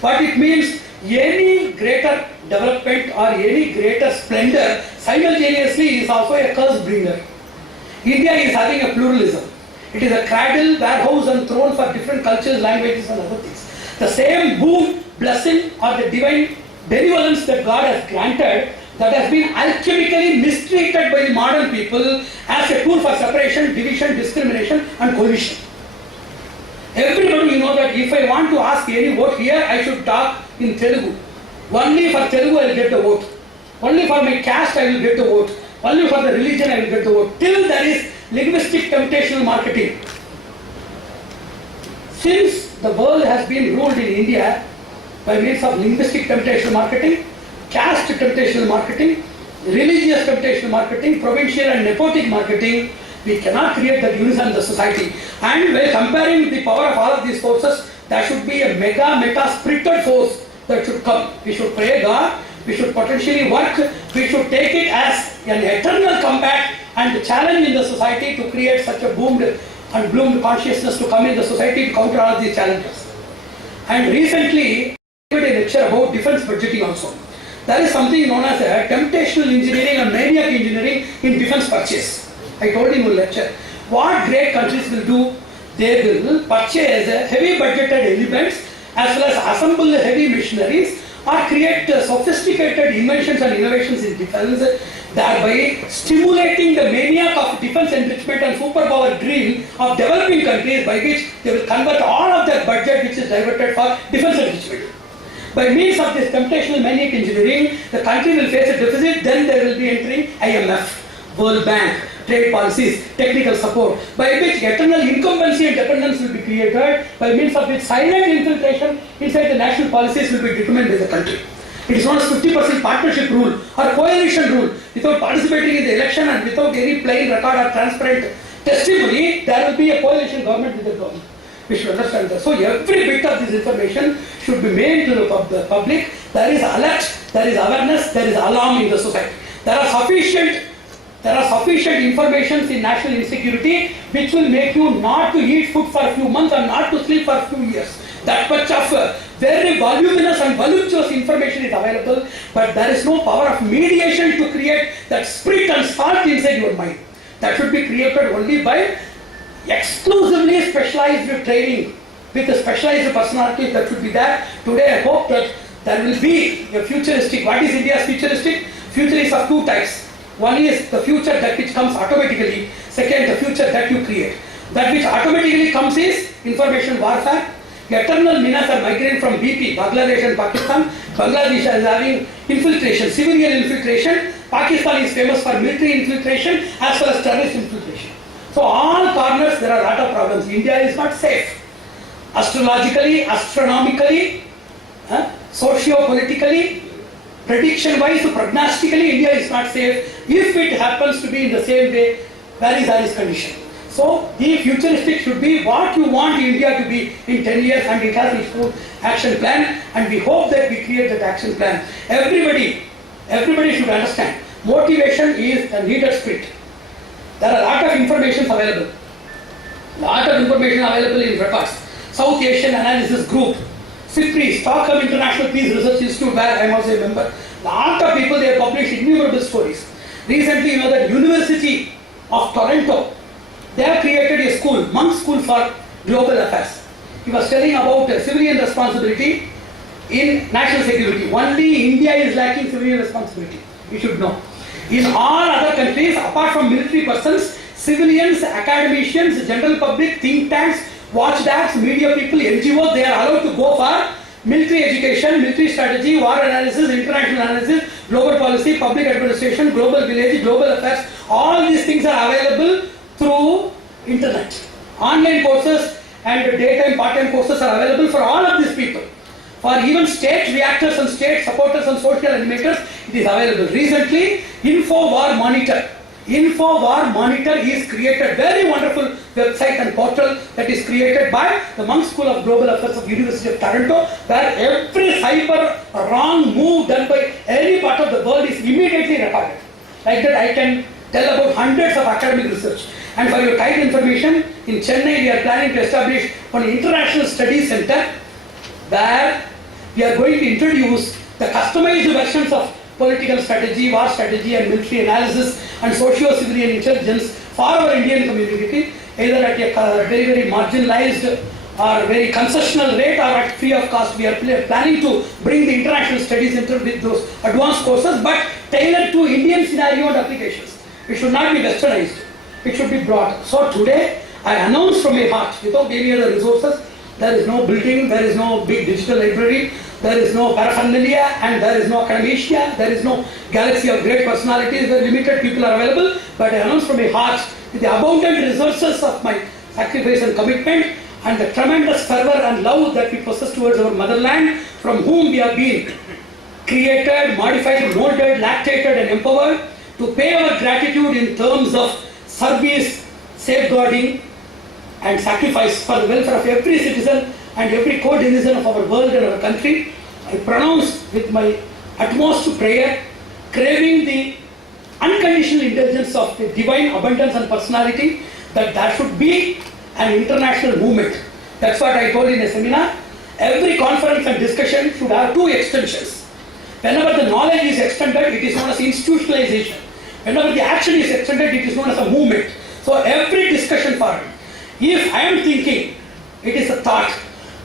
What it means, any greater development or any greater splendor simultaneously is also a curse bringer. India is having a pluralism. It is a cradle, warehouse and throne for different cultures, languages and other things. The same boon, blessing or the divine benevolence that God has granted, that has been alchemically mistreated by the modern people as a tool for separation, division, discrimination and coalition. Everybody, you know that if I want to ask any vote here, I should talk in Telugu. Only for Telugu I will get the vote. Only for my caste I will get the vote. Only for the religion I will get the vote. Till there is linguistic temptational marketing. Since the world has been ruled in India by means of linguistic temptational marketing, caste temptational marketing, religious temptational marketing, provincial and nepotic marketing, we cannot create that unison in the society. And when comparing the power of all of these forces, there should be a meta spirited force that should come. We should pray God, we should potentially work, we should take it as an eternal combat and challenge in the society to create such a boomed and bloomed consciousness to come in the society to counter all these challenges. And recently, I did a lecture about defense budgeting also. There is something known as a temptational engineering and maniac engineering in defense purchase. I told in one lecture. What great countries will do, they will purchase heavy budgeted elements as well as assemble heavy machineries or create sophisticated inventions and innovations in defense, thereby stimulating the maniac of defense enrichment and superpower dream of developing countries, by which they will convert all of their budget which is diverted for defense enrichment. By means of this temptational maniac engineering, the country will face a deficit, then they will be entering IMF, World Bank, trade policies, technical support, by which eternal incumbency and dependence will be created, by means of which silent infiltration inside the national policies will be determined by the country. It is known as 50% partnership rule or coalition rule. Without participating in the election and without any plain record or transparent testimony, there will be a coalition government with the government. We should understand that. So every bit of this information should be made to the public. There is alert, there is awareness, there is alarm in the society. There are sufficient information in national insecurity which will make you not to eat food for a few months and not to sleep for a few years. That much of very voluminous and voluptuous information is available, but there is no power of mediation to create that spirit and spark inside your mind. That should be created only by exclusively specialized training with a specialized personality that should be there. Today I hope that there will be a futuristic. What is India's futuristic? Future is of two types. One is the future that which comes automatically. Second, the future that you create. That which automatically comes is information warfare. Eternal menace are migrating from BP, Bangladesh and Pakistan. Bangladesh is having infiltration, civilian infiltration. Pakistan is famous for military infiltration as well as terrorist infiltration. So all corners there are a lot of problems. India is not safe. Astrologically, astronomically, socio-politically, prediction-wise, prognostically, India is not safe if it happens to be in the same way Paris condition. So the futuristic should be what you want India to be in 10 years, and it has its own action plan, and we hope that we create that action plan. Everybody should understand motivation is a needed spirit. There are a lot of information available. In records. South Asian Analysis Group, SIPRI, Stockholm International Peace Research Institute, where I am also a member. Lot of people, they have published innumerable stories. Recently, that University of Toronto, they have created a school, monk school for global affairs. He was telling about civilian responsibility in national security. Only India is lacking civilian responsibility. You should know. In all other countries, apart from military persons, civilians, academicians, general public, think tanks, watchdogs, media people, NGOs, they are allowed to go for military education, military strategy, war analysis, international analysis, global policy, public administration, global village, global affairs. All these things are available through internet. Online courses and daytime, part-time courses are available for all of these people. For even state reactors and state supporters and social animators, it is available. Recently, InfoWar Monitor is created, very wonderful website and portal that is created by the Monk School of Global Affairs of University of Toronto, where every cyber wrong move done by any part of the world is immediately recorded. Like that, I can tell about hundreds of academic research. And for your kind information, in Chennai we are planning to establish an international studies center where we are going to introduce the customized versions of political strategy, war strategy and military analysis and socio-civilian intelligence for our Indian community, either at a very, very marginalized or very concessional rate or at free of cost. We are planning to bring the international studies center with those advanced courses, but tailored to Indian scenario and applications. It should not be westernized. It should be brought. So today, I announce from my heart, without any other resources, there is no building, there is no big digital library, there is no paraphernalia, and there is no academia, there is no galaxy of great personalities where limited people are available, but I announce from my heart, with the abundant resources of my sacrifice and commitment, and the tremendous fervor and love that we possess towards our motherland, from whom we have been created, modified, molded, lactated and empowered, to pay our gratitude in terms of service, safeguarding and sacrifice for the welfare of every citizen and every co-denizen of our world and our country. I pronounce with my utmost prayer, craving the unconditional indulgence of the divine abundance and personality, that there should be an international movement. That's what I told in a seminar. Every conference and discussion should have two extensions. Whenever the knowledge is extended, it is known as institutionalization. Whenever the action is extended, it is known as a movement. So every discussion forum, if I am thinking, it is a thought.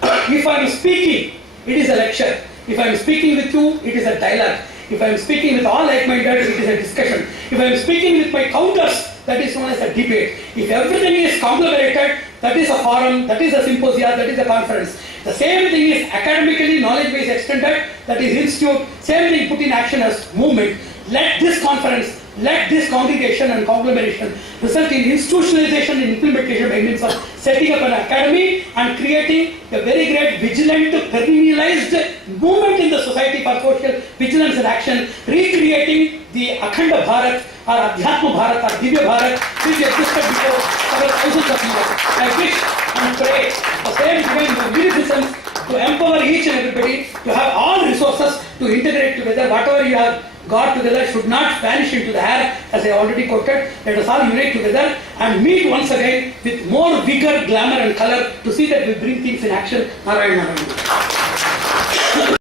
If I am speaking, it is a lecture. If I am speaking with you, it is a dialogue. If I am speaking with all like-minded, it is a discussion. If I am speaking with my counters, that is known as a debate. If everything is conglomerated, that is a forum, that is a symposia, that is a conference. The same thing is academically, knowledge-based extended, that is institute. Same thing put in action as movement. Let this conference, let this congregation and conglomeration result in institutionalization and implementation by means of setting up an academy and creating a very great vigilant, perennialized movement in the society for social vigilance and action, recreating the Akhanda Bharat or Adhyatma Bharat or Divya Bharat which existed before several thousands of years. I wish and pray the same divine munificence to empower each and everybody to have all resources to integrate together. Whatever you have got together should not vanish into the air, as I already quoted. Let us all unite together and meet once again with more vigor, glamour and color to see that we bring things in action. Narayana Narayana.